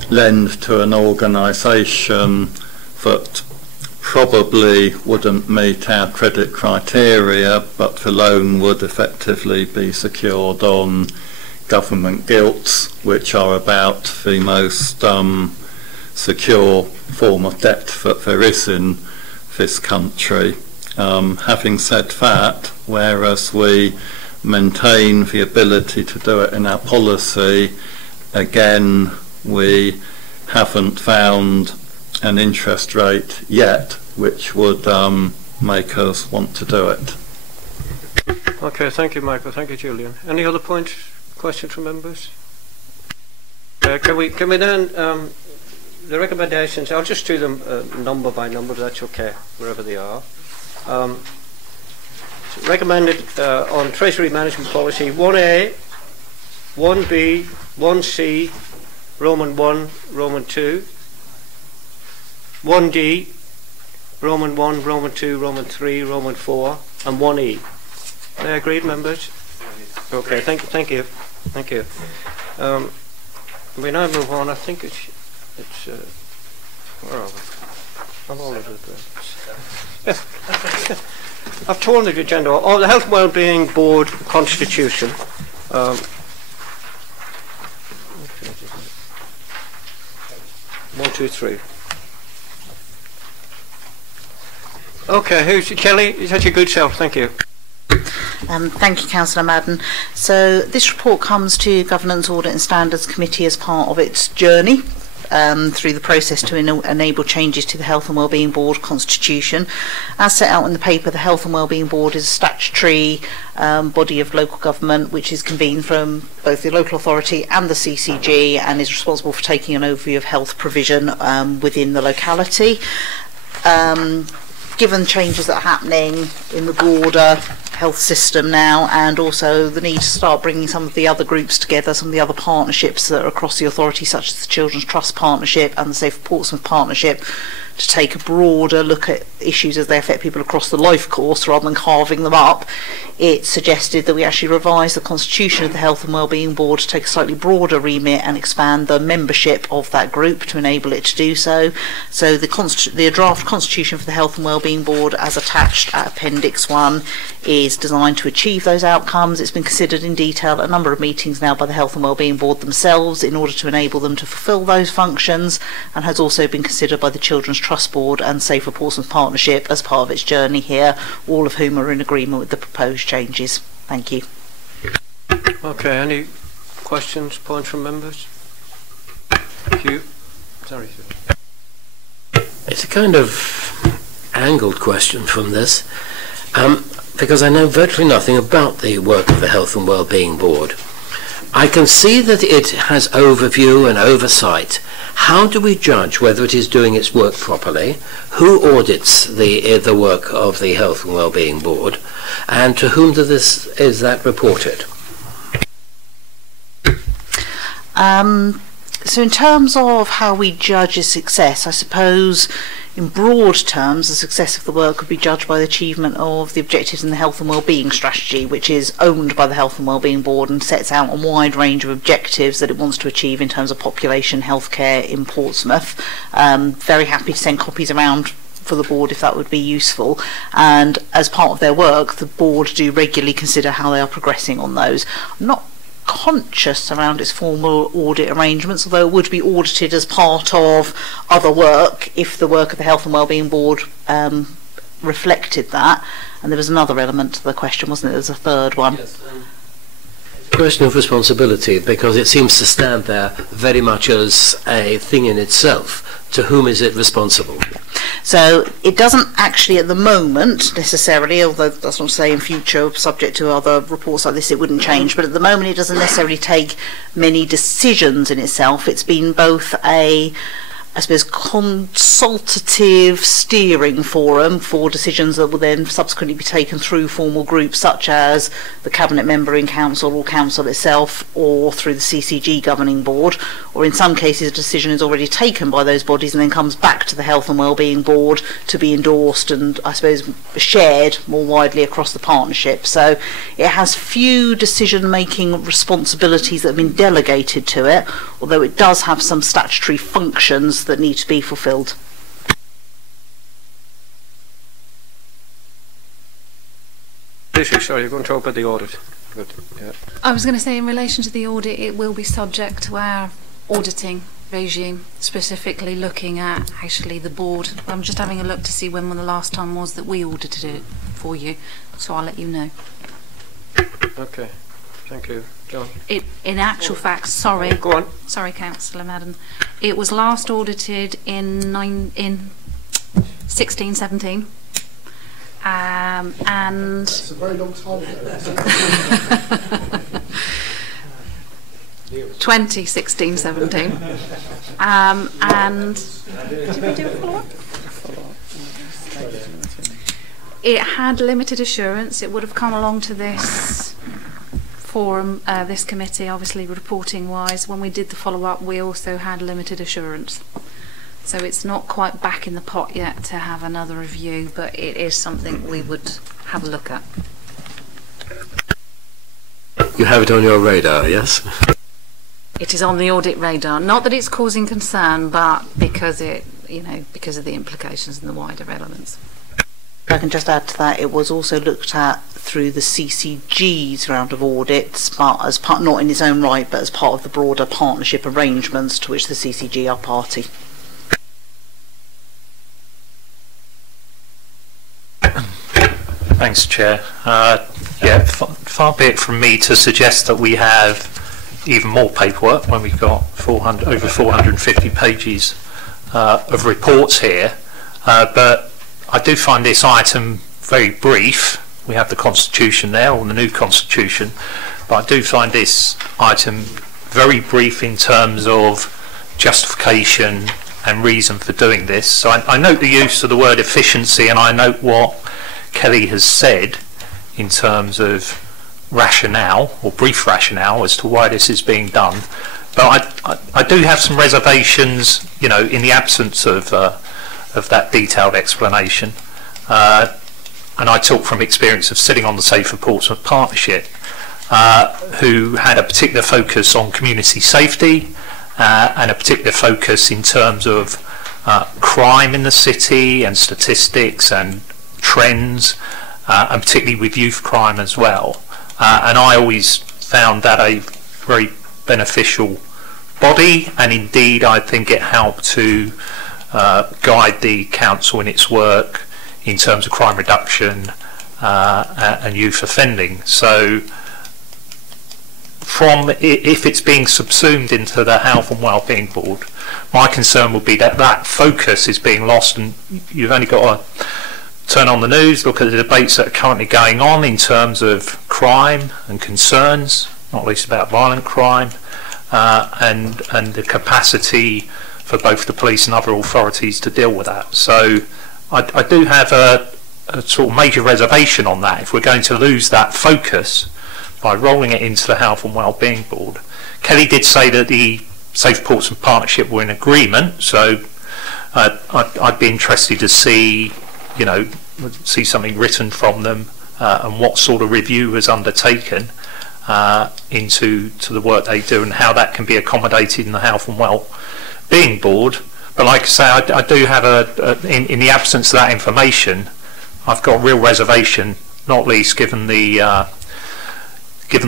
lend to an organisation that probably wouldn't meet our credit criteria, but the loan would effectively be secured on government gilts, which are about the most secure form of debt that there is in this country. Having said that, whereas we maintain the ability to do it in our policy, again, we haven't found an interest rate yet which would make us want to do it. Okay, thank you, Michael. Thank you, Julian. Any other points, questions from members? Can we then, the recommendations, I'll just do them number by number, if that's okay, wherever they are. Recommended on Treasury Management Policy 1A, 1B, 1C, Roman 1, Roman 2, 1D, Roman 1, Roman 2, Roman 3, Roman 4, and 1E. They agreed, members? Okay, thank you. Thank you. We now move on. I think it's where are we? I'm all over the place. I've torn the agenda. Oh, the Health and Wellbeing Board Constitution. 1, 2, 3. Okay, who's Kelly? Is that your good self? Thank you. Thank you, Councillor Madden. So this report comes to Governance, Audit and Standards Committee as part of its journey through the process to enable changes to the Health and Wellbeing Board constitution. As set out in the paper, the Health and Wellbeing Board is a statutory body of local government which is convened from both the local authority and the CCG and is responsible for taking an overview of health provision within the locality. Given changes that are happening in the broader health system now, and also the need to start bringing some of the other groups together, some of the other partnerships that are across the authority, such as the Children's Trust Partnership and the Safe Portsmouth Partnership, to take a broader look at issues as they affect people across the life course rather than carving them up, it suggested that we actually revise the constitution of the Health and Wellbeing Board to take a slightly broader remit and expand the membership of that group to enable it to do so. So the draft constitution for the Health and Wellbeing Board, as attached at Appendix 1, is designed to achieve those outcomes. It's been considered in detail at a number of meetings now by the Health and Wellbeing Board themselves in order to enable them to fulfil those functions, and has also been considered by the Children's Trust Board and Safer Portsmouth Partnership as part of its journey here, all of whom are in agreement with the proposed changes. Thank you. Okay, any questions, points from members? Thank you. Sorry, sir. It's a kind of angled question from this, because I know virtually nothing about the work of the Health and Wellbeing Board. I can see that it has overview and oversight. How do we judge whether it is doing its work properly? Who audits the work of the Health and Wellbeing Board? And to whom is that reported? So in terms of how we judge its success, I suppose in broad terms the success of the work would be judged by the achievement of the objectives in the Health and Wellbeing Strategy, which is owned by the Health and Wellbeing Board and sets out a wide range of objectives that it wants to achieve in terms of population healthcare in Portsmouth. Very happy to send copies around for the board if that would be useful, and as part of their work the board do regularly consider how they are progressing on those. I'm not conscious around its formal audit arrangements, although it would be audited as part of other work if the work of the Health and Wellbeing Board reflected that. And there was another element to the question, wasn't it? There was a third one. Yes, question of responsibility, because it seems to stand there very much as a thing in itself. To whom is it responsible? So it doesn't actually at the moment necessarily, although that's not to say in future, subject to other reports like this, it wouldn't change, but at the moment it doesn't necessarily take many decisions in itself. It's been both a, I suppose, consultative steering forum for decisions that will then subsequently be taken through formal groups such as the Cabinet member in Council or Council itself, or through the CCG governing board, or in some cases a decision is already taken by those bodies and then comes back to the Health and Wellbeing Board to be endorsed and, I suppose, shared more widely across the partnership. So it has few decision-making responsibilities that have been delegated to it, although it does have some statutory functions that need to be fulfilled. Sorry, you're going to talk about the audit. Good. Yeah. I was going to say in relation to the audit, it will be subject to our auditing regime, specifically looking at actually the board. I'm just having a look to see when the last time was that we audited it for you, so I'll let you know. Okay, thank you. John? In actual fact, sorry. Go on. Sorry, Councillor Madden. It was last audited in 16-17. And it's a very long time ago. 2016-17. And did we do a follow-up? It had limited assurance. It would have come along to this forum, this committee, obviously reporting-wise. When we did the follow-up, we also had limited assurance. So it's not quite back in the pot yet to have another review, but it is something we would have a look at. You have it on your radar, yes? It is on the audit radar. Not that it's causing concern, but because because of the implications and the wider elements. If I can just add to that, it was also looked at through the CCG's round of audits, but as part, not in its own right, but as part of the broader partnership arrangements to which the CCG are party. Thanks, Chair. Far be it from me to suggest that we have even more paperwork when we've got over 450 pages of reports here, but I do find this item very brief. We have the Constitution there, or the new Constitution, but I do find this item very brief in terms of justification and reason for doing this. So I note the use of the word efficiency, and I note what Kelly has said in terms of rationale, or brief rationale, as to why this is being done. But I do have some reservations, in the absence of that detailed explanation. And I talk from experience of sitting on the Safer Portsmouth Partnership, who had a particular focus on community safety and a particular focus in terms of crime in the city and statistics and trends, and particularly with youth crime as well. And I always found that a very beneficial body, and indeed I think it helped to guide the council in its work in terms of crime reduction and youth offending. So if it's being subsumed into the Health and Wellbeing Board, my concern would be that that focus is being lost, and you've only got to turn on the news, look at the debates that are currently going on in terms of crime and concerns, not least about violent crime, and the capacity for both the police and other authorities to deal with that. So I do have a sort of major reservation on that if we're going to lose that focus by rolling it into the Health and Wellbeing Board. Kelly did say that the Safe Portsmouth Partnership were in agreement, so I'd be interested to see something written from them, and what sort of review was undertaken into the work they do, and how that can be accommodated in the Health and Wellbeing Board. But like I say, I do have in the absence of that information, I've got real reservation, not least given the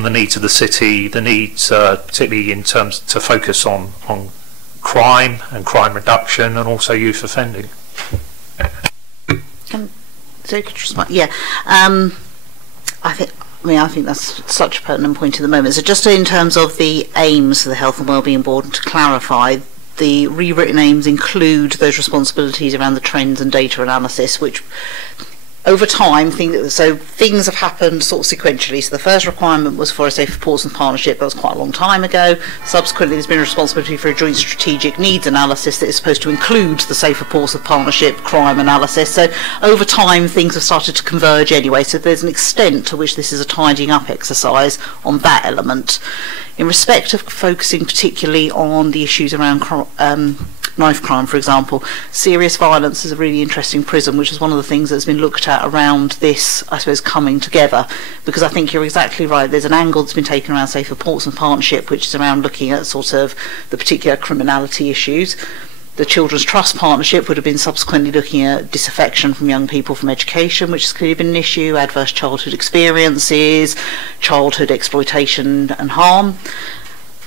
needs of the city, the needs particularly in terms to focus on crime and crime reduction, and also youth offending. So could you respond? Yeah, I think that's such a pertinent point at the moment. So just in terms of the aims of the Health and Wellbeing Board, to clarify, the rewritten aims include those responsibilities around the trends and data analysis, which over time, things have happened sort of sequentially. So the first requirement was for a Safer Portsmouth Partnership. That was quite a long time ago. Subsequently, there's been a responsibility for a joint strategic needs analysis that is supposed to include the Safer Portsmouth Partnership crime analysis. So over time, things have started to converge anyway. So there's an extent to which this is a tidying up exercise on that element. In respect of focusing particularly on the issues around knife crime, for example, serious violence is a really interesting prism, which is one of the things that's been looked at around this, I suppose, coming together, because I think you're exactly right. There's an angle that's been taken around Safer Portsmouth Partnership, which is around looking at sort of the particular criminality issues. The Children's Trust Partnership would have been subsequently looking at disaffection from young people from education, which has clearly been an issue, adverse childhood experiences, childhood exploitation and harm.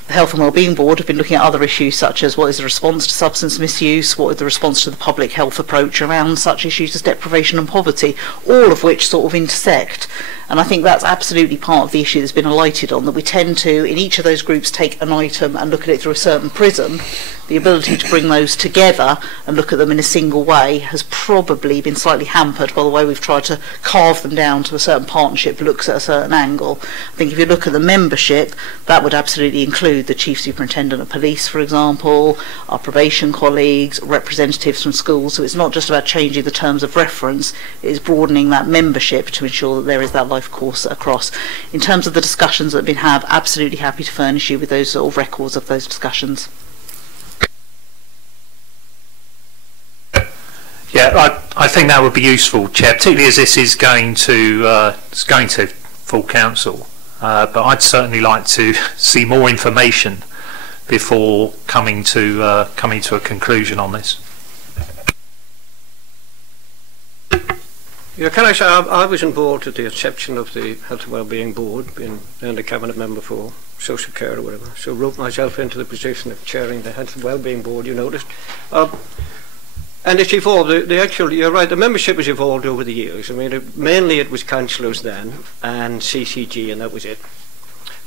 The Health and Wellbeing Board have been looking at other issues such as what is the response to substance misuse, what is the response to the public health approach around such issues as deprivation and poverty, all of which sort of intersect. And I think that's absolutely part of the issue that's been alighted on, that we tend to, in each of those groups, take an item and look at it through a certain prism. The ability to bring those together and look at them in a single way has probably been slightly hampered by the way we've tried to carve them down to a certain partnership that looks at a certain angle. I think if you look at the membership, that would absolutely include the Chief Superintendent of Police, for example, our probation colleagues, representatives from schools. So it's not just about changing the terms of reference, it is broadening that membership to ensure that there is that life course across. In terms of the discussions that have been had, absolutely happy to furnish you with those sort of records of those discussions. Yeah, I think that would be useful, Chair, particularly as this is going to full council, but I'd certainly like to see more information before coming to a conclusion on this. Yeah, can I say I was involved at the inception of the Health and Wellbeing Board, being a cabinet member for social care or whatever. So wrote myself into the position of chairing the Health and Wellbeing Board. You noticed, and it's evolved. You're right. The membership has evolved over the years. I mean, mainly it was councillors then and CCG, and that was it.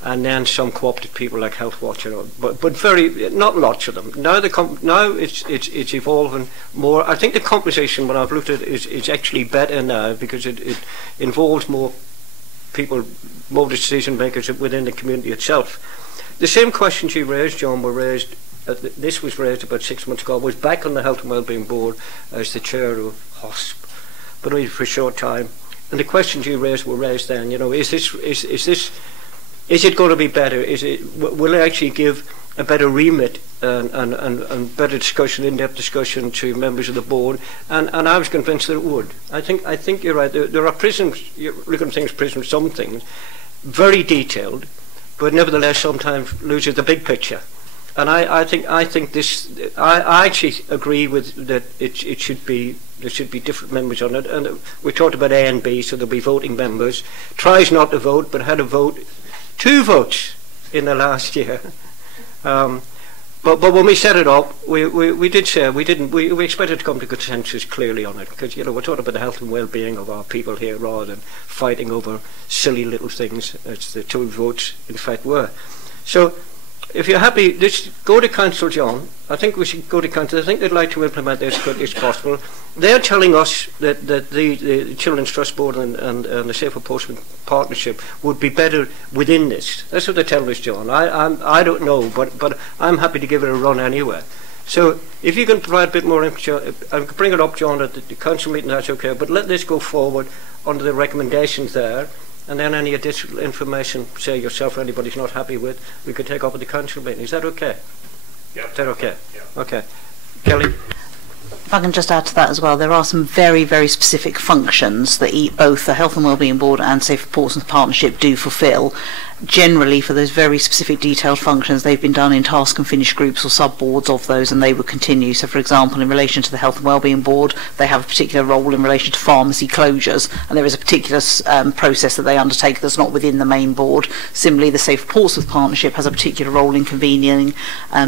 And then some co-opted people like Health Watch, but very not lots of them. Now it's evolving more. I think the composition, when I've looked at it, is actually better now because it involves more people, more decision makers within the community itself. The same questions you raised, John, were raised. This was raised about 6 months ago. I was back on the Health and Wellbeing Board as the chair of HOSP, but only for a short time. And the questions you raised were raised then. You know, is it going to be better? Will it actually give a better remit and better discussion, in-depth discussion to members of the board? And I was convinced that it would. I think you're right. There are prisms. You look at things, some things, very detailed, but nevertheless sometimes loses the big picture. And I think this. I actually agree with that. It should be. There should be different members on it. And we talked about A and B, so there'll be voting members. Tries not to vote, but had a vote. 2 votes in the last year, but when we set it up, we did say we expected to come to consensus clearly on it, because we're talking about the health and well-being of our people here rather than fighting over silly little things as the 2 votes in fact were. So if you're happy, just go to council, John. I think we should go to council. I think they'd like to implement this as quickly as possible. They're telling us that the Children's Trust Board and the Safe Apportionment Partnership would be better within this. That's what they're telling us, John. I don't know, but I'm happy to give it a run anyway. So if you can provide a bit more information, I can bring it up, John, at the council meeting, that's okay, but let this go forward under the recommendations there, and then any additional information, say yourself or anybody's not happy with, we could take up at the council meeting. Is that okay? Yeah. Is that okay? Yeah. Okay. Kelly? If I can just add to that as well, there are some very, very specific functions that both the Health and Wellbeing Board and Safe Apportionment Partnership do fulfil. Generally, for those very specific detailed functions, they've been done in task and finish groups or sub-boards of those, and they would continue. So, for example, in relation to the Health and Wellbeing Board, they have a particular role in relation to pharmacy closures, and there is a particular process that they undertake that's not within the main board. Similarly, the Safe Apportionment Partnership has a particular role in convening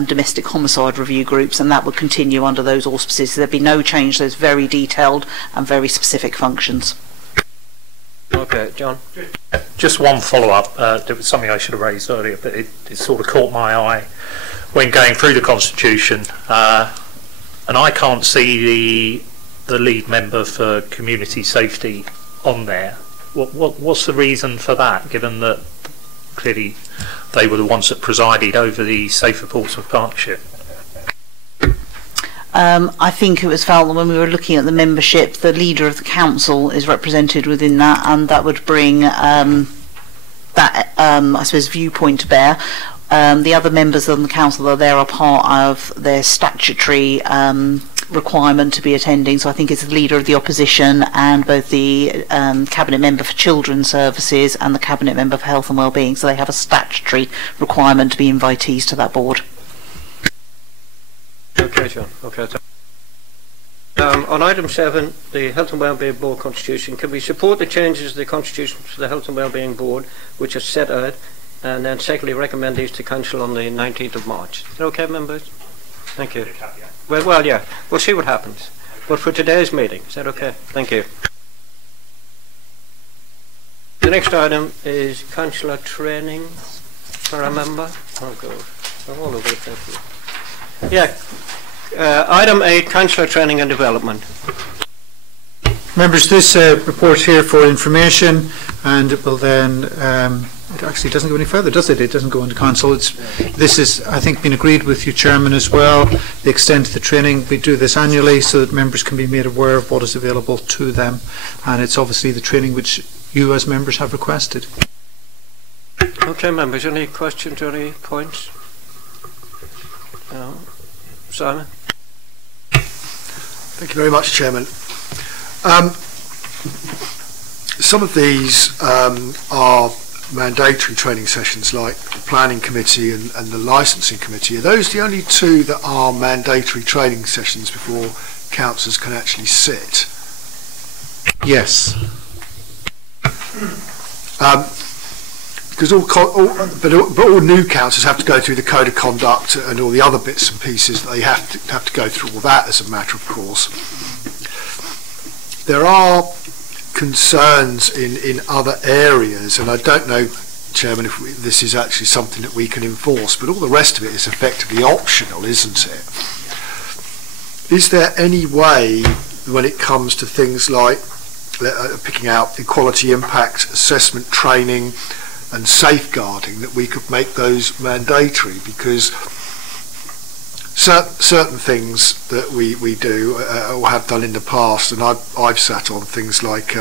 domestic homicide review groups, and that would continue under those auspices. So there'd be no change. Those very detailed and very specific functions. Okay, John. Just one follow-up. There was something I should have raised earlier, but it sort of caught my eye when going through the Constitution, and I can't see the lead member for community safety on there. What's the reason for that, given that clearly they were the ones that presided over the Safe Apportionment Partnership? I think it was felt that when we were looking at the membership, the leader of the council is represented within that, and that would bring that, I suppose, viewpoint to bear. The other members of the council that are there are part of their statutory requirement to be attending, so I think it's the leader of the opposition and both the cabinet member for children's services and the cabinet member for health and wellbeing, so they have a statutory requirement to be invitees to that board. Okay, John. Okay. On item 7, the Health and Wellbeing Board Constitution, can we support the changes to the Constitution for the Health and Wellbeing Board, which are set out, and then secondly recommend these to Council on the 19th of March? Is that okay, members? Thank you. Well, yeah, we'll see what happens. But for today's meeting, is that okay? Thank you. The next item is Councillor training for a member. Oh, God. I'm all over the place here. Yeah, item 8, Councillor Training and Development. Members, this report here for information, and it will then, it actually doesn't go any further, does it? It doesn't go into council. This is, I think, been agreed with you, Chairman, as well. The extent of the training, we do this annually so that members can be made aware of what is available to them, and it's obviously the training which you as members have requested. Okay, members, any questions or any points? Simon? Thank you very much, Chairman. some of these are mandatory training sessions, like the planning committee and the licensing committee. Are those the only two that are mandatory training sessions before councillors can actually sit? Yes. Because all new councillors have to go through the code of conduct and all the other bits and pieces that they have to go through all that as a matter of course. There are concerns in other areas, and I don't know, Chairman, if this is actually something that we can enforce, but all the rest of it is effectively optional, isn't it? Is there any way, when it comes to things like picking out equality impact assessment training and safeguarding, that we could make those mandatory? Because certain things that we do or have done in the past, and I've sat on things like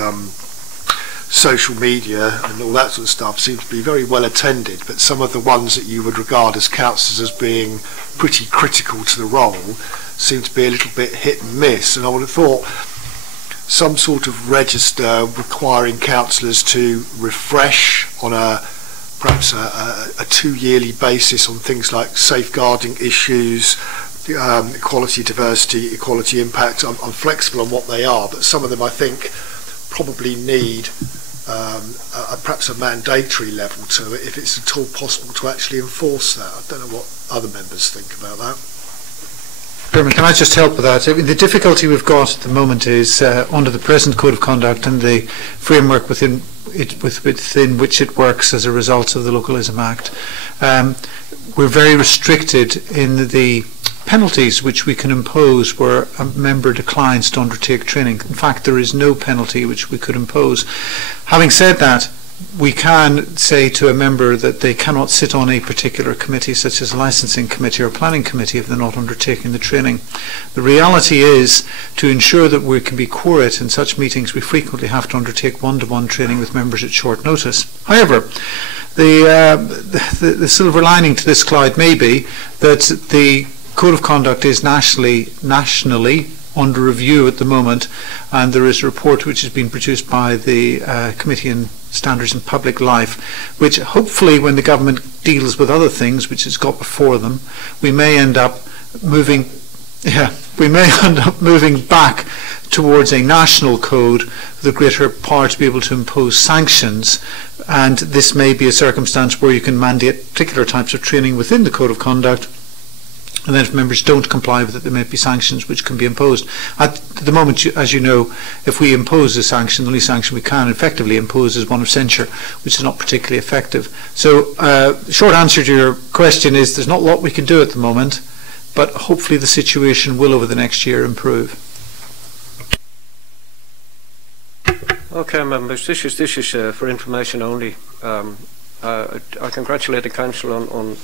social media and all that sort of stuff, seem to be very well attended, but some of the ones that you would regard as councillors as being pretty critical to the role seem to be a little bit hit and miss. And I would have thought some sort of register requiring councillors to refresh on perhaps a 2-yearly basis on things like safeguarding issues, equality, diversity, equality impact. I'm flexible on what they are, but some of them I think probably need perhaps a mandatory level to it, if it's at all possible to actually enforce that. I don't know what other members think about that. Chairman, can I just help with that? I mean, the difficulty we've got at the moment is under the present Code of Conduct and the framework within which it works as a result of the Localism Act. We're very restricted in the penalties which we can impose where a member declines to undertake training. In fact, there is no penalty which we could impose. Having said that, we can say to a member that they cannot sit on a particular committee, such as a licensing committee or planning committee, if they're not undertaking the training. The reality is, to ensure that we can be quorate in such meetings, we frequently have to undertake one-to-one training with members at short notice. However, the silver lining to this cloud may be that the Code of Conduct is nationally under review at the moment, and there is a report which has been produced by the Committee on Standards in Public Life, which hopefully, when the government deals with other things which it's got before them, we may end up moving back towards a national code with a greater power to be able to impose sanctions. And this may be a circumstance where you can mandate particular types of training within the Code of Conduct, and then if members don't comply with it, there may be sanctions which can be imposed. At the moment, as you know, if we impose a sanction, the only sanction we can effectively impose is one of censure, which is not particularly effective. So the short answer to your question is there's not a lot we can do at the moment, but hopefully the situation will over the next year improve. Okay, members, this is for information only. I congratulate the Council on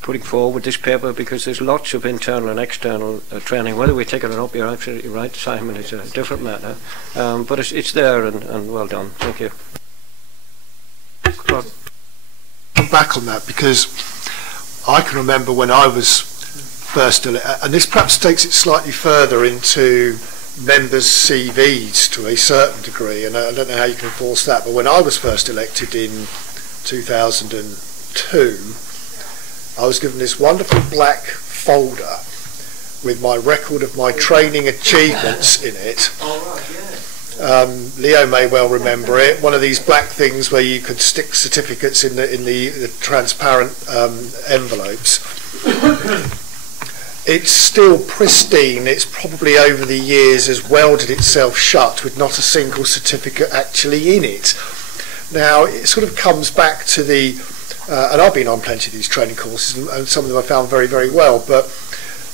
putting forward this paper, because there's lots of internal and external training. Whether we take it or not, you're absolutely right, Simon, it's a different matter. But it's there, and well done. Thank you. I'm back on that, because I can remember when I was first elected, and this perhaps takes it slightly further into members' CVs to a certain degree, and I don't know how you can enforce that, but when I was first elected in 2002, I was given this wonderful black folder with my record of my training achievements in it. Leo may well remember it. One of these black things where you could stick certificates in the transparent envelopes. It's still pristine. It's probably over the years has welded itself shut with not a single certificate actually in it. Now it sort of comes back to the and I've been on plenty of these training courses, and some of them I found very, very well, but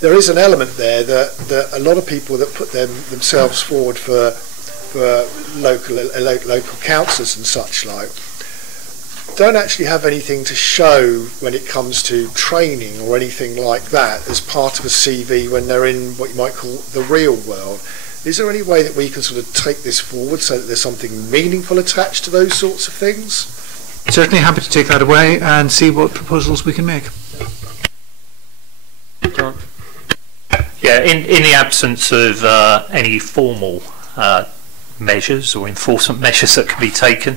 there is an element there that a lot of people that put themselves forward for local councillors and such like don't actually have anything to show when it comes to training or anything like that as part of a CV when they're in what you might call the real world. Is there any way that we can sort of take this forward so that there's something meaningful attached to those sorts of things? Certainly happy to take that away and see what proposals we can make. Yeah, in the absence of any formal measures or enforcement measures that can be taken.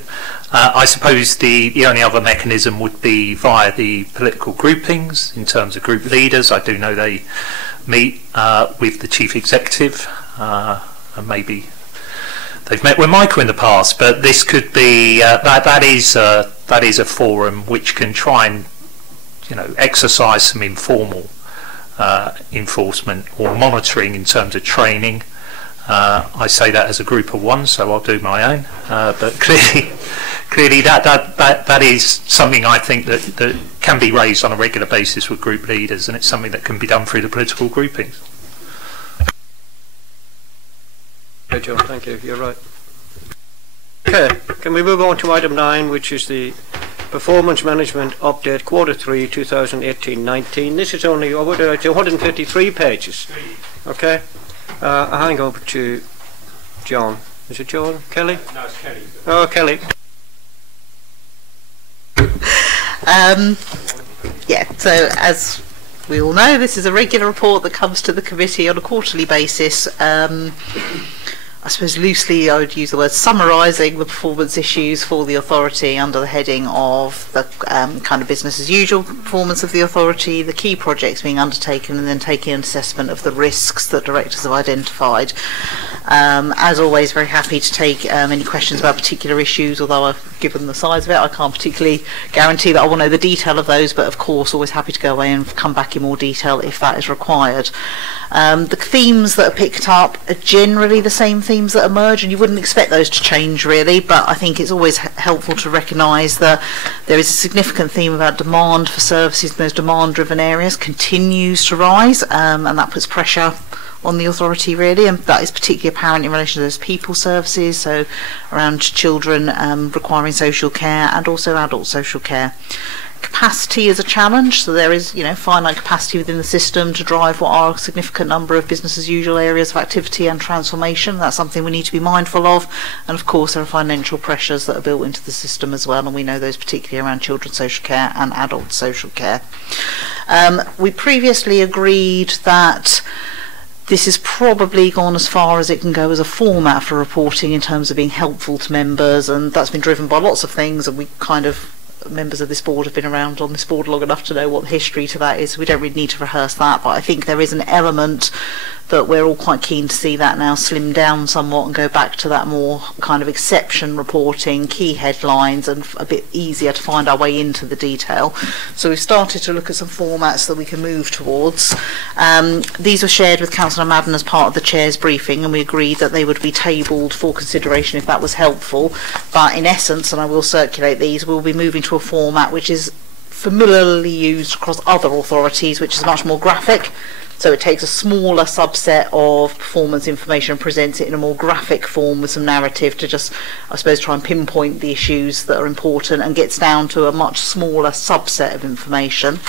I suppose the only other mechanism would be via the political groupings in terms of group leaders. I do know they meet with the chief executive, and maybe they've met with Michael in the past, but this could be that is a forum which can try and exercise some informal enforcement or monitoring in terms of training. I say that as a group of one, so I'll do my own. But clearly, that is something I think that can be raised on a regular basis with group leaders, and it's something that can be done through the political groupings. Okay, John, thank you. You're right. Okay, can we move on to item 9, which is the Performance Management Update Quarter 3 2018-19. This is only over 153 pages. Okay. I hang over to John. Is it John? Kelly? No, it's Kelly. Oh, Kelly. Yeah, so as we all know, this is a regular report that comes to the committee on a quarterly basis. I suppose loosely I would use the word summarising the performance issues for the authority under the heading of the kind of business as usual performance of the authority, the key projects being undertaken, and then taking an assessment of the risks that directors have identified. As always, very happy to take any questions about particular issues, although given the size of it I can't particularly guarantee that I will know the detail of those, but of course always happy to go away and come back in more detail if that is required. The themes that are picked up are generally the same themes that emerge, and you wouldn't expect those to change really, but I think it's always helpful to recognise that there is a significant theme about demand for services in those demand-driven areas continues to rise, and that puts pressure on the authority really, and that is particularly apparent in relation to those people services, so around children requiring social care and also adult social care. Capacity is a challenge, so there is finite capacity within the system to drive what are a significant number of business as usual areas of activity and transformation. That's something we need to be mindful of, and of course there are financial pressures that are built into the system as well, and we know those particularly around children's social care and adult social care. We previously agreed that this has probably gone as far as it can go as a format for reporting in terms of being helpful to members, and that's been driven by lots of things, and we members of this board have been around on this board long enough to know what the history to that is, so we don't really need to rehearse that, but I think there is an element that we're all quite keen to see that now slimmed down somewhat and go back to that more kind of exception reporting, key headlines, and a bit easier to find our way into the detail. So we've started to look at some formats that we can move towards. These were shared with Councillor Madden as part of the Chair's briefing, and we agreed that they would be tabled for consideration if that was helpful, but in essence, and I will circulate these, we'll be moving to a format which is familiarly used across other authorities, which is much more graphic. So it takes a smaller subset of performance information and presents it in a more graphic form with some narrative to just, I suppose, try and pinpoint the issues that are important, and gets down to a much smaller subset of information.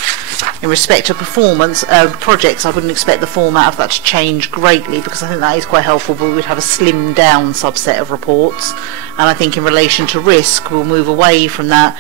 In respect to performance projects, I wouldn't expect the format of that to change greatly, because I think that is quite helpful, but we would have a slimmed down subset of reports. And I think in relation to risk, we'll move away from that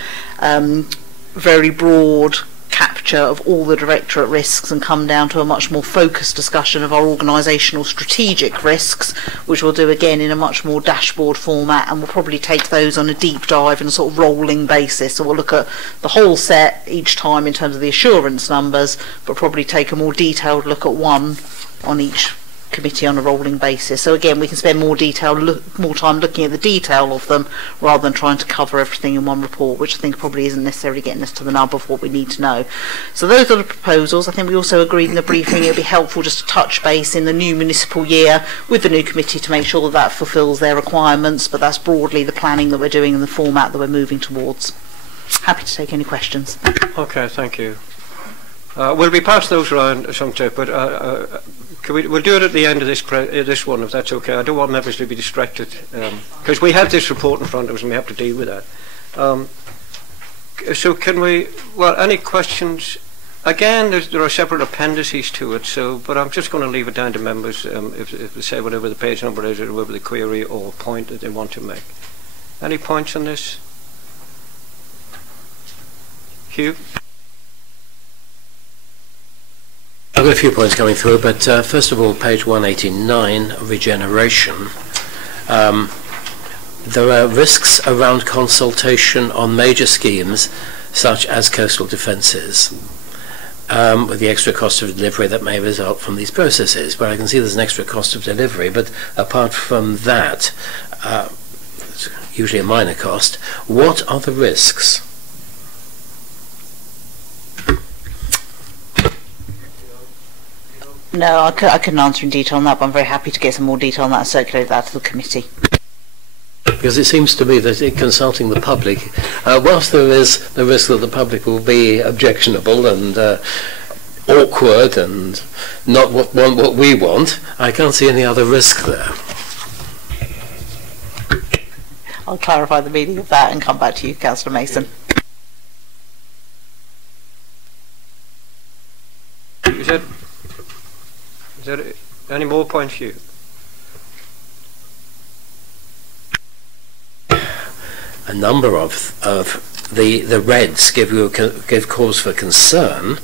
very broad capture of all the directorate risks and come down to a much more focused discussion of our organisational strategic risks, which we'll do again in a much more dashboard format, and we'll probably take those on a deep dive and a sort of rolling basis. So we'll look at the whole set each time in terms of the assurance numbers, but probably take a more detailed look at one on each committee on a rolling basis. So again, we can spend more time looking at the detail of them rather than trying to cover everything in one report, which I think probably isn't necessarily getting us to the nub of what we need to know. So those are the proposals. I think we also agreed in the briefing it would be helpful just to touch base in the new municipal year with the new committee to make sure that that fulfills their requirements, but that's broadly the planning that we're doing and the format that we're moving towards. Happy to take any questions. Okay, thank you. We'll be past those round sometime, but we'll do it at the end of this one, if that's okay. I don't want members to be distracted, because we have this report in front of us and we have to deal with that. So can we, any questions? Again, there are separate appendices to it, but I'm just going to leave it down to members if they say whatever the page number is or whatever the query or point that they want to make. Any points on this? Hugh? I've got a few points coming through, but first of all, page 189, regeneration. there are risks around consultation on major schemes such as coastal defences, with the extra cost of delivery that may result from these processes. But I can see there's an extra cost of delivery, but apart from that, it's usually a minor cost, what are the risks? No, I couldn't answer in detail on that, but I'm very happy to get some more detail on that and circulate that to the committee. Because it seems to me that in consulting the public, whilst there is the risk that the public will be objectionable and awkward and not what we want, I can't see any other risk there. I'll clarify the meaning of that and come back to you, Councillor Mason. Is there any more points for you? A number of the reds give cause for concern.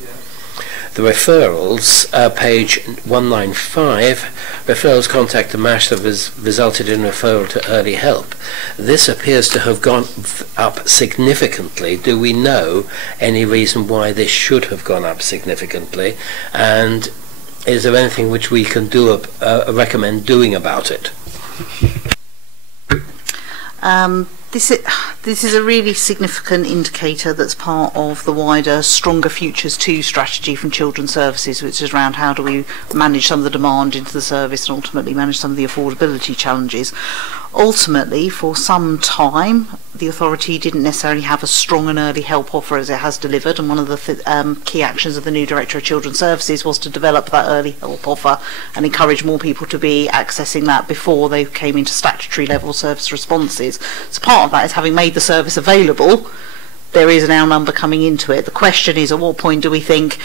The referrals, page 195, referrals contact the MASH that has resulted in referral to early help. This appears to have gone up significantly. Do we know any reason why this should have gone up significantly? And is there anything which we can do recommend doing about it? This is a really significant indicator that's part of the wider Stronger Futures 2 strategy from Children's Services, which is around how do we manage some of the demand into the service and ultimately manage some of the affordability challenges. Ultimately, for some time, the authority didn't necessarily have as strong an early help offer as it has delivered, and one of the key actions of the new Director of Children's Services was to develop that early help offer and encourage more people to be accessing that before they came into statutory level service responses. So part of that is having made the service available, there is now a number coming into it. The question is, at what point do we think,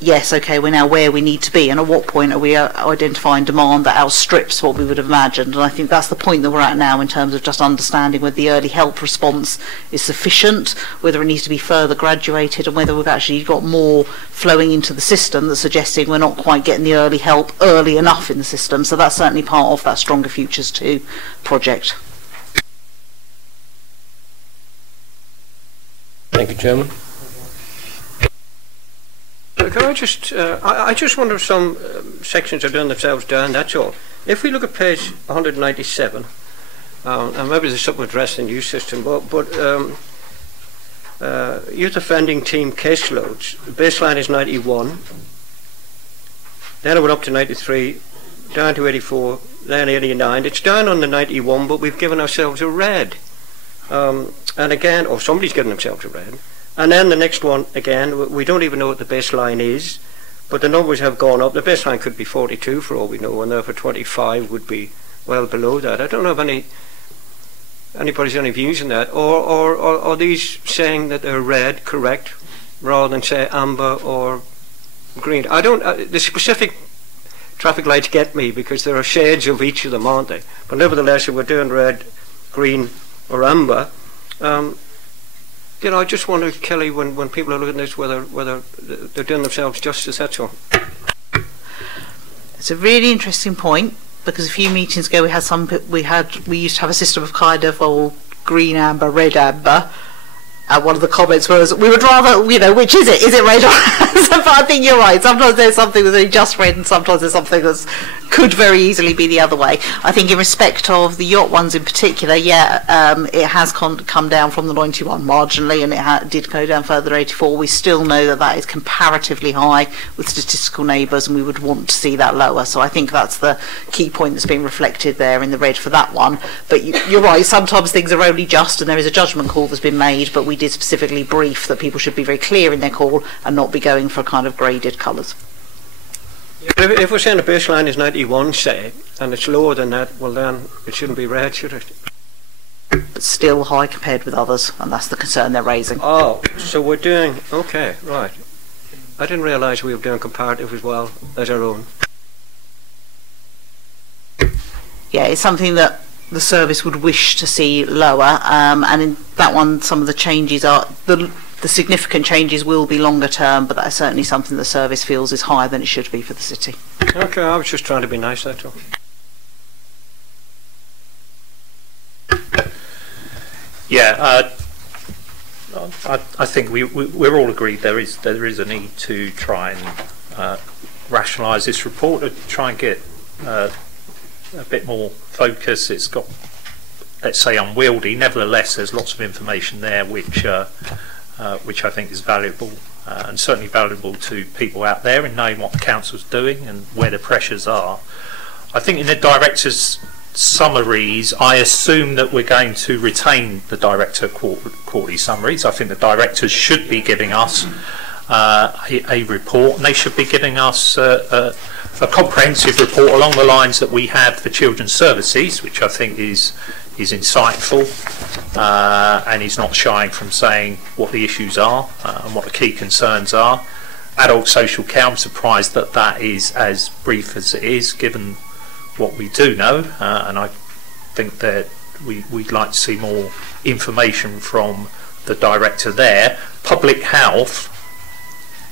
yes, okay, we're now where we need to be, and at what point are we identifying demand that outstrips what we would have imagined? And I think that's the point that we're at now in terms of just understanding whether the early help response is sufficient, whether it needs to be further graduated, and whether we've actually got more flowing into the system that's suggesting we're not quite getting the early help early enough in the system. So that's certainly part of that Stronger Futures 2 project. Thank you, Chairman. Can I just, I just wonder if some sections have done themselves down, that's all. If we look at page 197, and maybe there's something addressed in the youth system, but youth offending team caseloads, the baseline is 91, then it went up to 93, down to 84, then 89. It's down on the 91, but we've given ourselves a red. And again, or somebody's given themselves a red. And then the next one, again, we don't even know what the baseline is, but the numbers have gone up. The baseline could be 42 for all we know, and therefore 25 would be well below that. I don't know if anybody's any views on that, or are these saying that they're red, correct, rather than say amber or green? I don't, the specific traffic lights get me because there are shades of each of them, aren't they? But nevertheless, if we're doing red, green or amber, you know, I just wonder, Kelly, when people are looking at this, whether they're doing themselves justice, that's all. It's a really interesting point, because a few meetings ago we used to have a system of kind of green amber, red amber, and one of the comments was we would rather, you know, which is it? Is it red or but I think you're right. Sometimes there's something that's only just red, and sometimes there's something that could very easily be the other way. I think in respect of the yacht ones in particular, it has come down from the 91 marginally, and it did go down further to 84. We still know that that is comparatively high with statistical neighbours, and we would want to see that lower. So I think that's the key point that's being reflected there in the red for that one. But you're right, sometimes things are only just, and there is a judgment call that's been made, but we did specifically brief that people should be very clear in their call and not be going for kind of graded colours. If we're saying the baseline is 91, say, and it's lower than that, well then it shouldn't be red, should it? But still high compared with others, and that's the concern they're raising. Oh, so we're doing, okay, right. I didn't realise we were doing comparative as well as our own. Yeah, it's something that the service would wish to see lower, and in that one some of the changes are, the significant changes will be longer term, but that is certainly something the service feels is higher than it should be for the city. Okay, I was just trying to be nice, that's all. Yeah, I think we're all agreed there is a need to try and rationalise this report, to try and get a bit more focus. It's got, let's say, unwieldy. Nevertheless, there's lots of information there which I think is valuable, and certainly valuable to people out there in knowing what the council's doing and where the pressures are. I think in the director's summaries, I assume that we're going to retain the director quarterly summaries. I think the directors should be giving us a report, and they should be giving us a comprehensive report along the lines that we have for children's services, which I think is insightful, and is not shying from saying what the issues are and what the key concerns are. Adult social care, I'm surprised that that is as brief as it is, given what we do know, and I think that we'd like to see more information from the director there. Public health,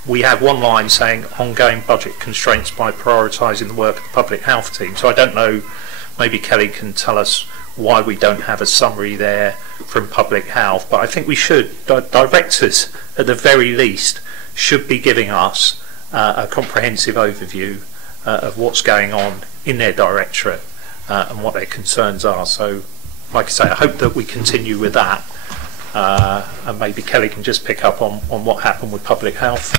we have one line saying ongoing budget constraints by prioritising the work of the public health team. So I don't know, maybe Kelly can tell us why we don't have a summary there from public health, but I think we should. Directors, at the very least, should be giving us a comprehensive overview of what's going on in their directorate and what their concerns are. So, like I say, I hope that we continue with that, and maybe Kelly can just pick up on what happened with public health.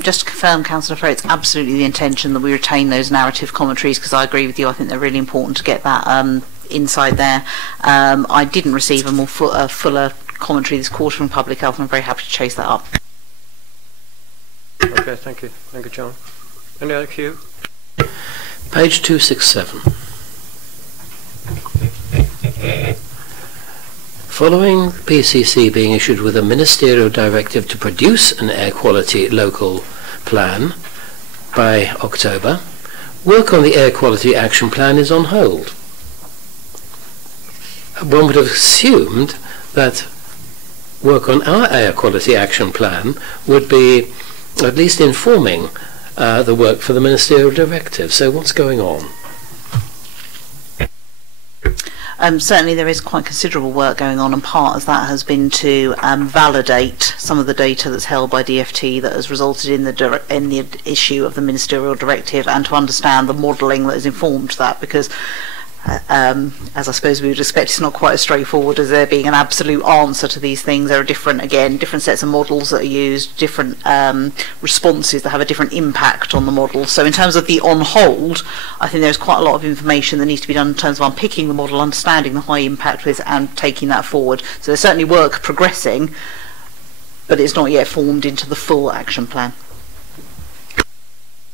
Just to confirm, Councillor Frey, it's absolutely the intention that we retain those narrative commentaries, because I agree with you. I think they're really important to get that inside there. I didn't receive a more fuller commentary this quarter from public health, and I'm very happy to chase that up. Okay, thank you. Thank you, John. Any other cue? Page 267. Following PCC being issued with a ministerial directive to produce an air quality local plan by October, work on the air quality action plan is on hold. One would have assumed that work on our air quality action plan would be at least informing the work for the ministerial directive. So what's going on? Certainly there is quite considerable work going on, and part of that has been to validate some of the data that's held by DFT that has resulted in the issue of the ministerial directive, and to understand the modelling that has informed that, because as I suppose we would expect, it's not quite as straightforward as there being an absolute answer to these things. There are different sets of models that are used, different responses that have a different impact on the model. So in terms of the on hold, I think there's quite a lot of information that needs to be done in terms of unpicking the model, understanding the high impact with, and taking that forward. So there's certainly work progressing, but it's not yet formed into the full action plan.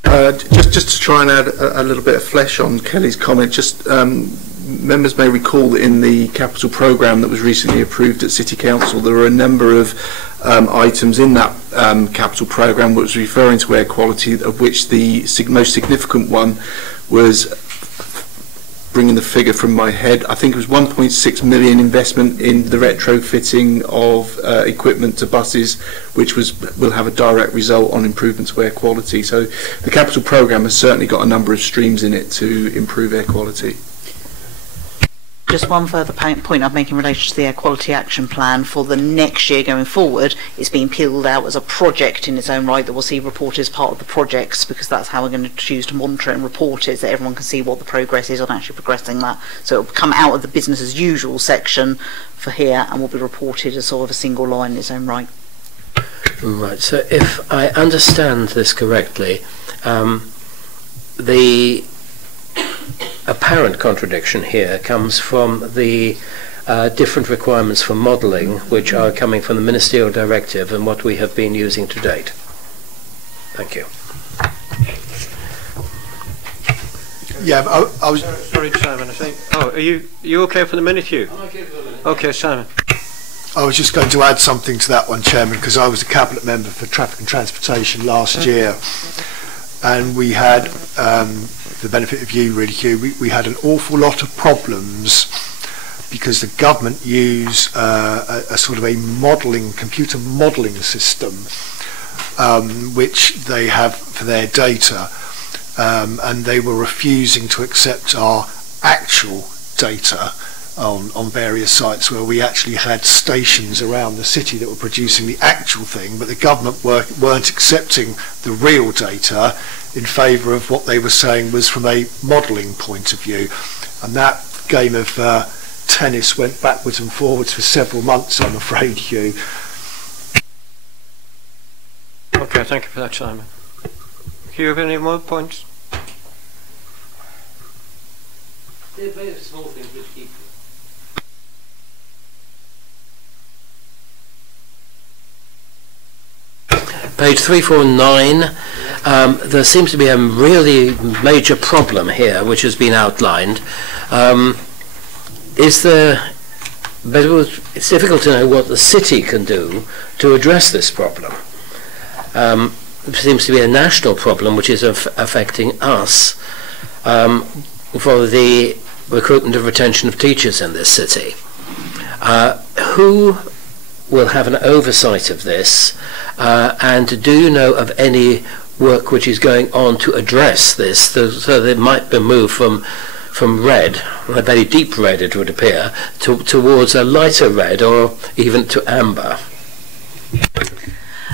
Just to try and add a little bit of flesh on Kelly's comment, just members may recall that in the capital programme that was recently approved at City Council, there were a number of items in that capital programme which was referring to air quality, of which the most significant one was, bringing the figure from my head, I think it was 1.6 million investment in the retrofitting of equipment to buses, which will have a direct result on improvements to air quality. So the capital programme has certainly got a number of streams in it to improve air quality. Just one further point I'd make in relation to the air quality action plan for the next year going forward. It's being peeled out as a project in its own right that will see reported as part of the projects, because that's how we're going to choose to monitor it and report it, so that everyone can see what the progress is on actually progressing that. So it will come out of the business as usual section for here and will be reported as sort of a single line in its own right. Right, so if I understand this correctly, the apparent contradiction here comes from the different requirements for modelling, which are coming from the ministerial directive and what we have been using to date. Thank you. Yeah, I was... Sorry, Simon, I think... Oh, are you okay for the minute, Hugh? I'm okay for the minute. Okay, Simon. I was just going to add something to that one, Chairman, because I was a cabinet member for traffic and transportation last year, and we had... for the benefit of you, really, Hugh, we had an awful lot of problems because the government use a sort of a computer modelling system, which they have for their data, and they were refusing to accept our actual data on various sites where we actually had stations around the city that were producing the actual thing, but the government weren't accepting the real data in favour of what they were saying was from a modelling point of view. And that game of tennis went backwards and forwards for several months, I'm afraid, Hugh. Okay, thank you for that, Simon. Hugh, have any more points? They're very small things which keep. Page 349, there seems to be a really major problem here which has been outlined. It's difficult to know what the city can do to address this problem. It seems to be a national problem which is affecting us for the recruitment and retention of teachers in this city. Who will have an oversight of this, and do you know of any work which is going on to address this, so that it might be moved from red, a very deep red it would appear, towards a lighter red or even to amber?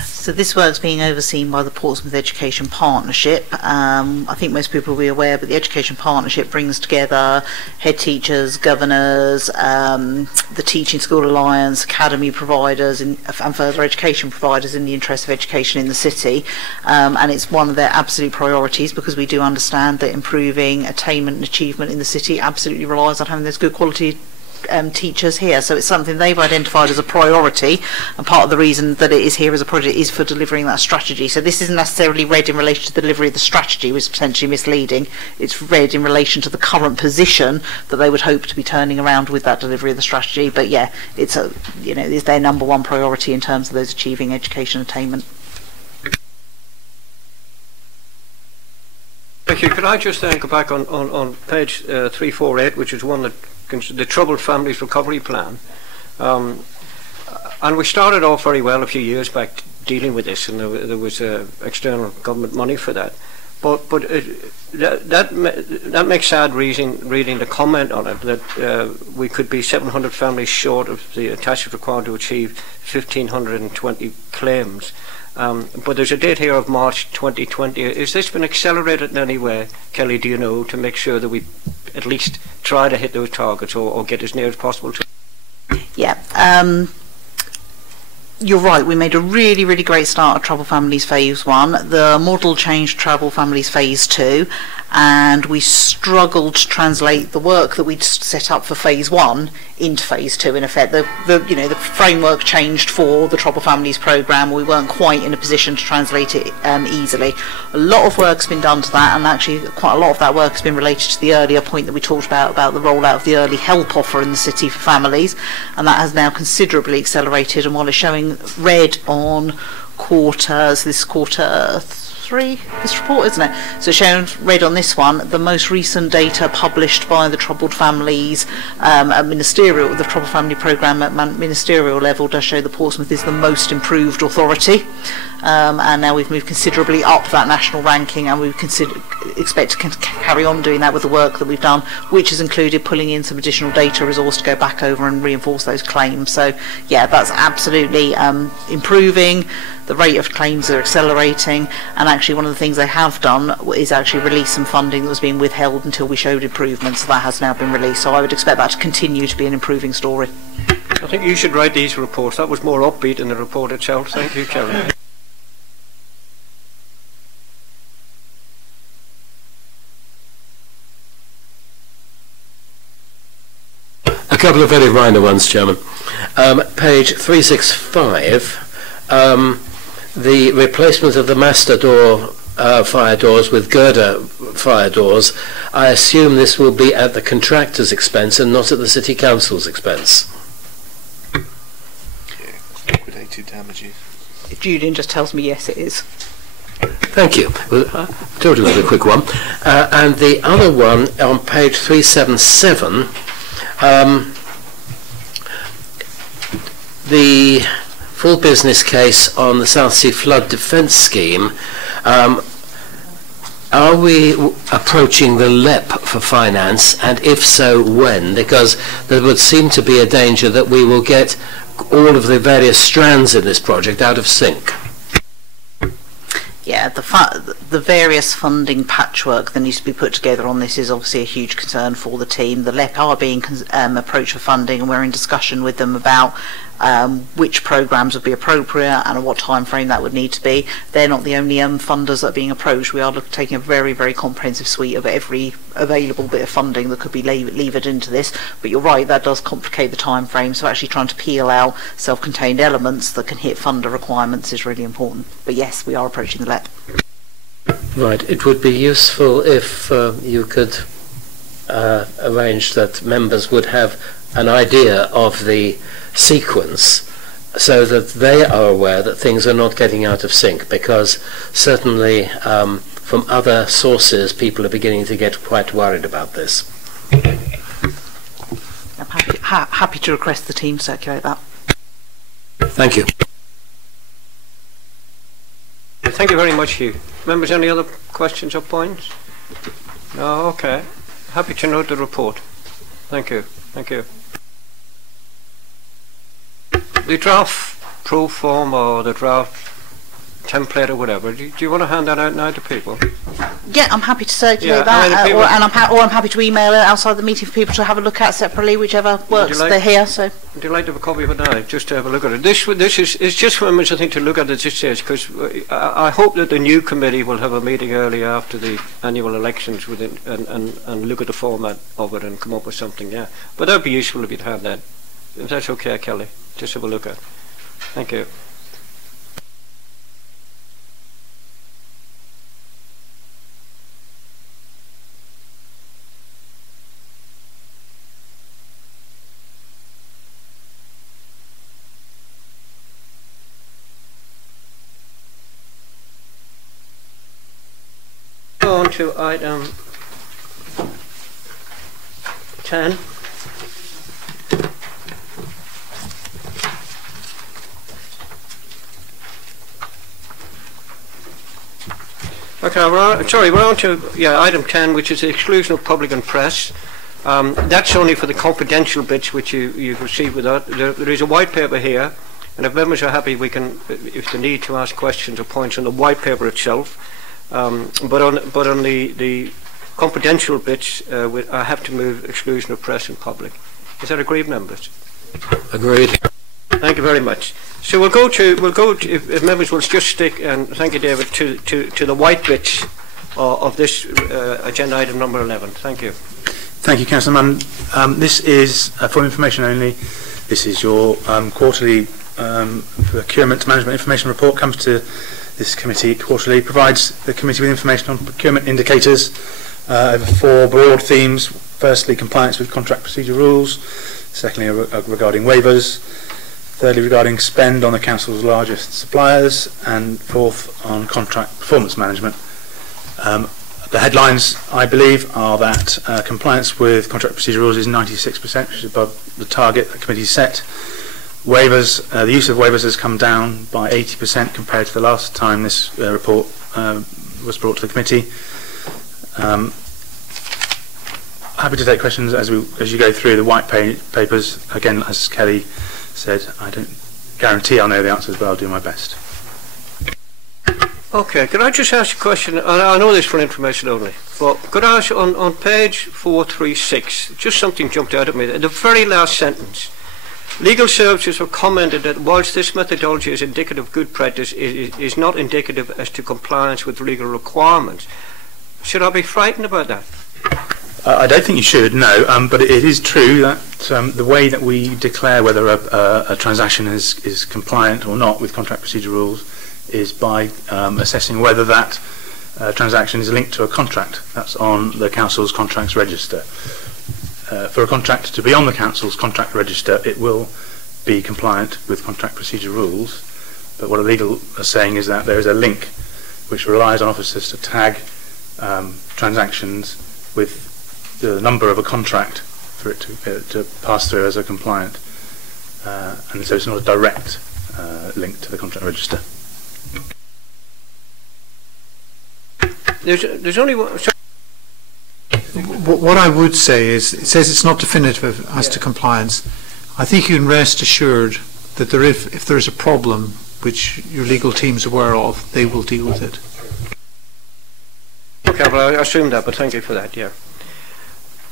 So this work's being overseen by the Portsmouth Education Partnership. I think most people will be aware, but the Education Partnership brings together head teachers, governors, the Teaching School Alliance, academy providers and further education providers in the interest of education in the city. And it's one of their absolute priorities, because we do understand that improving attainment and achievement in the city absolutely relies on having those good quality teachers here. So it's something they've identified as a priority, and part of the reason that it is here as a project is for delivering that strategy. So this isn't necessarily read in relation to the delivery of the strategy, which is potentially misleading. It's read in relation to the current position that they would hope to be turning around with that delivery of the strategy. But yeah, it's it's their number one priority in terms of those achieving education attainment. Thank you. Could I just go back on page 348, which is one that the Troubled Families Recovery Plan, and we started off very well a few years back dealing with this, and there was external government money for that. But that makes sad reading the comment on it that we could be 700 families short of the attachment required to achieve 1,520 claims. But there's a date here of March 2020. Has this been accelerated in any way, Kelly, do you know, to make sure that we at least try to hit those targets or get as near as possible to? Yeah, you're right, we made a really, really great start at Troubled Families Phase 1. The model changed Troubled Families Phase 2, and we struggled to translate the work that we'd set up for Phase 1 into Phase 2. In effect, the framework changed for the Troubled Families programme. We weren't quite in a position to translate it easily. A lot of work's been done to that, and actually quite a lot of that work has been related to the earlier point that we talked about the rollout of the early help offer in the city for families, and that has now considerably accelerated. And while it's showing red on quarters, this quarter 3, this report, isn't it? So shown red on this one, the most recent data published by the Troubled Families at ministerial, the Troubled Family Programme at ministerial level does show that Portsmouth is the most improved authority, and now we've moved considerably up that national ranking, and we expect to carry on doing that with the work that we've done, which has included pulling in some additional data resource to go back over and reinforce those claims. So yeah, that's absolutely improving. The rate of claims are accelerating, and actually one of the things they have done is actually release some funding that was being withheld until we showed improvements. So that has now been released, so I would expect that to continue to be an improving story. I think you should write these reports. That was more upbeat in the report itself. Thank you, Kelly. A couple of very minor ones, Chairman. Page 365, the replacement of the master door fire doors with girder fire doors. I assume this will be at the contractor's expense and not at the City Council's expense. Liquidated damages. Julian just tells me yes, it is. Thank you. Well, I told you it was a quick one. And the other one on page 377, the full business case on the South Sea Flood Defence Scheme. are we approaching the LEP for finance, and if so, when? Because there would seem to be a danger that we will get all of the various strands in this project out of sync. Yeah, the various funding patchwork that needs to be put together on this is obviously a huge concern for the team. The LEP are being approached for funding, and we're in discussion with them about which programmes would be appropriate and what time frame that would need to be. They're not the only funders that are being approached. We are taking a very, very comprehensive suite of every available bit of funding that could be levered into this. But you're right, that does complicate the time frame, so actually trying to peel out self-contained elements that can hit funder requirements is really important. But yes, we are approaching the LEP. Right, it would be useful if you could arrange that members would have an idea of the sequence so that they are aware that things are not getting out of sync, because certainly from other sources people are beginning to get quite worried about this. I'm happy to request the team circulate that. Thank you. Thank you very much, Hugh. Members, any other questions or points? No, okay. Happy to note the report. Thank you. Thank you. The draft pro form or the draft template or whatever, do you want to hand that out now to people? Yeah, I'm happy to circulate that, or I'm happy to email it outside the meeting for people to have a look at separately, whichever works. They're here, so. Would you like to have a copy of it now, just to have a look at it? This is just for members, I think, to look at this stage, because I hope that the new committee will have a meeting early after the annual elections within, and look at the format of it and come up with something. Yeah, but that'd be useful if you'd have that. If that's okay, Kelly, just have a look at. Thank you. On to item 10. Okay, we're on to item 10, which is the exclusion of public and press. That's only for the confidential bits which you've received without. There is a white paper here, and if members are happy, we can, if they need to ask questions or points on the white paper itself. But on the confidential bits, I have to move exclusion of press and public. Is that agreed, members? Agreed. Thank you very much. So we'll go to if members will just stick, and thank you, David, to the white bits of this agenda item number 11. Thank you. Thank you, Councillor Mann. This is for information only. This is your quarterly procurement management information report. Comes to this committee quarterly, provides the committee with information on procurement indicators over 4 broad themes. Firstly, compliance with contract procedure rules. Secondly, regarding waivers. Thirdly, regarding spend on the council's largest suppliers. And fourth, on contract performance management. The headlines, I believe, are that compliance with contract procedure rules is 96%, which is above the target the committee set. Waivers, the use of waivers has come down by 80% compared to the last time this report was brought to the committee. Happy to take questions as you go through the white papers. Again, as Kelly said, I don't guarantee I'll know the answers, but I'll do my best. Okay, could I just ask a question? I know this for information only, but could I ask on page 436, just something jumped out at me. The very last sentence. Legal services have commented that whilst this methodology is indicative of good practice, it is not indicative as to compliance with legal requirements. Should I be frightened about that? I don't think you should, no, but it is true that the way that we declare whether a transaction is compliant or not with contract procedure rules is by assessing whether that transaction is linked to a contract. That's on the council's contracts register. For a contract to be on the council's contract register, it will be compliant with contract procedure rules, but what a legal are saying is that there is a link which relies on officers to tag transactions with the number of a contract for it to pass through as a compliant, and so it's not a direct link to the contract register. There's only one. What I would say is, it says it's not definitive as to compliance. I think you can rest assured that if there is a problem which your legal team's aware of, they will deal with it. Okay, well, I assume that, but thank you for that, yeah.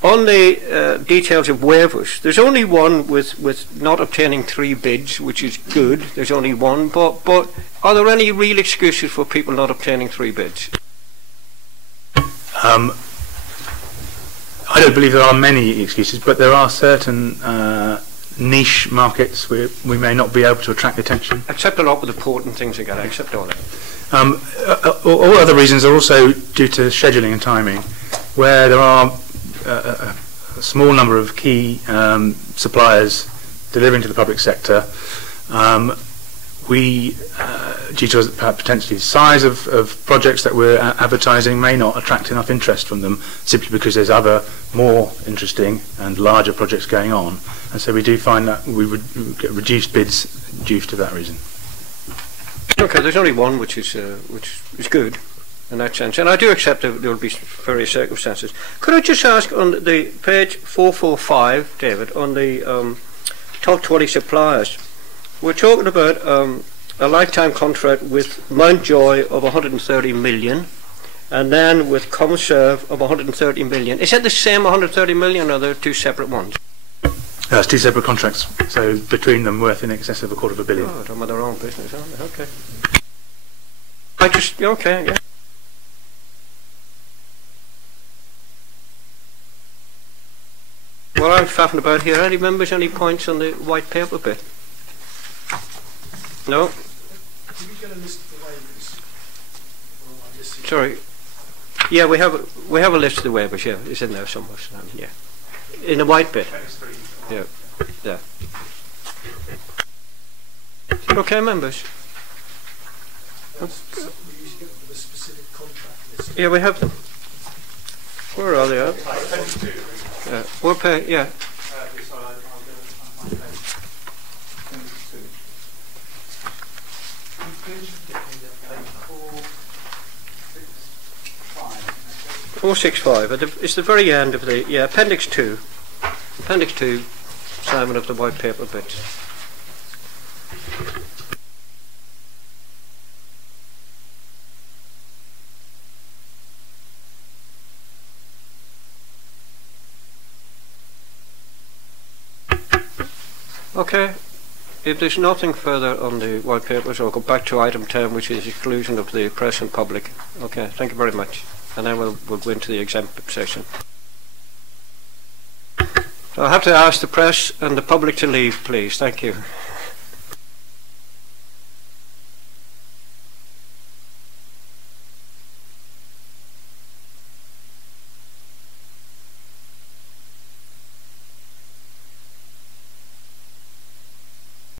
On the details of waivers, there's only one with not obtaining 3 bids, which is good. There's only one, but are there any real excuses for people not obtaining 3 bids? I don't believe there are many excuses, but there are certain niche markets where we may not be able to attract attention. Except a lot with the port and things like that, except all that. All other reasons are also due to scheduling and timing, where there are a small number of key suppliers delivering to the public sector. We, due to potentially the size of projects that we're advertising, may not attract enough interest from them, simply because there's other more interesting and larger projects going on. And so we do find that we would get reduced bids due to that reason. Okay, there's only one which is good in that sense, and I do accept that there will be various circumstances. Could I just ask on the page 445, David, on the top 20 suppliers, we're talking about a lifetime contract with Mountjoy of 130 million, and then with ComServe of 130 million. Is that the same 130 million, or are there 2 separate ones? It's 2 separate contracts, so between them worth in excess of $250 million. Oh, they're their own business, aren't they? Okay. Okay, yeah. Well, I'm faffing about here. Any members, any points on the white paper bit? No? Can we get a list of the waivers? Sorry. Yeah, we have a list of the waivers, yeah. It's in there somewhere. Yeah. In the white bit. Yeah. Yeah. Okay, members. Yeah, we have them. Where are they at? Yeah. We'll pay, yeah. 465. It's the very end of the Appendix 2. Appendix 2, Simon, of the white paper bit. Okay. If there's nothing further on the white papers, I'll go back to item 10, which is exclusion of the press and public. Okay, thank you very much. And then we'll go into the exempt session. So I have to ask the press and the public to leave, please. Thank you.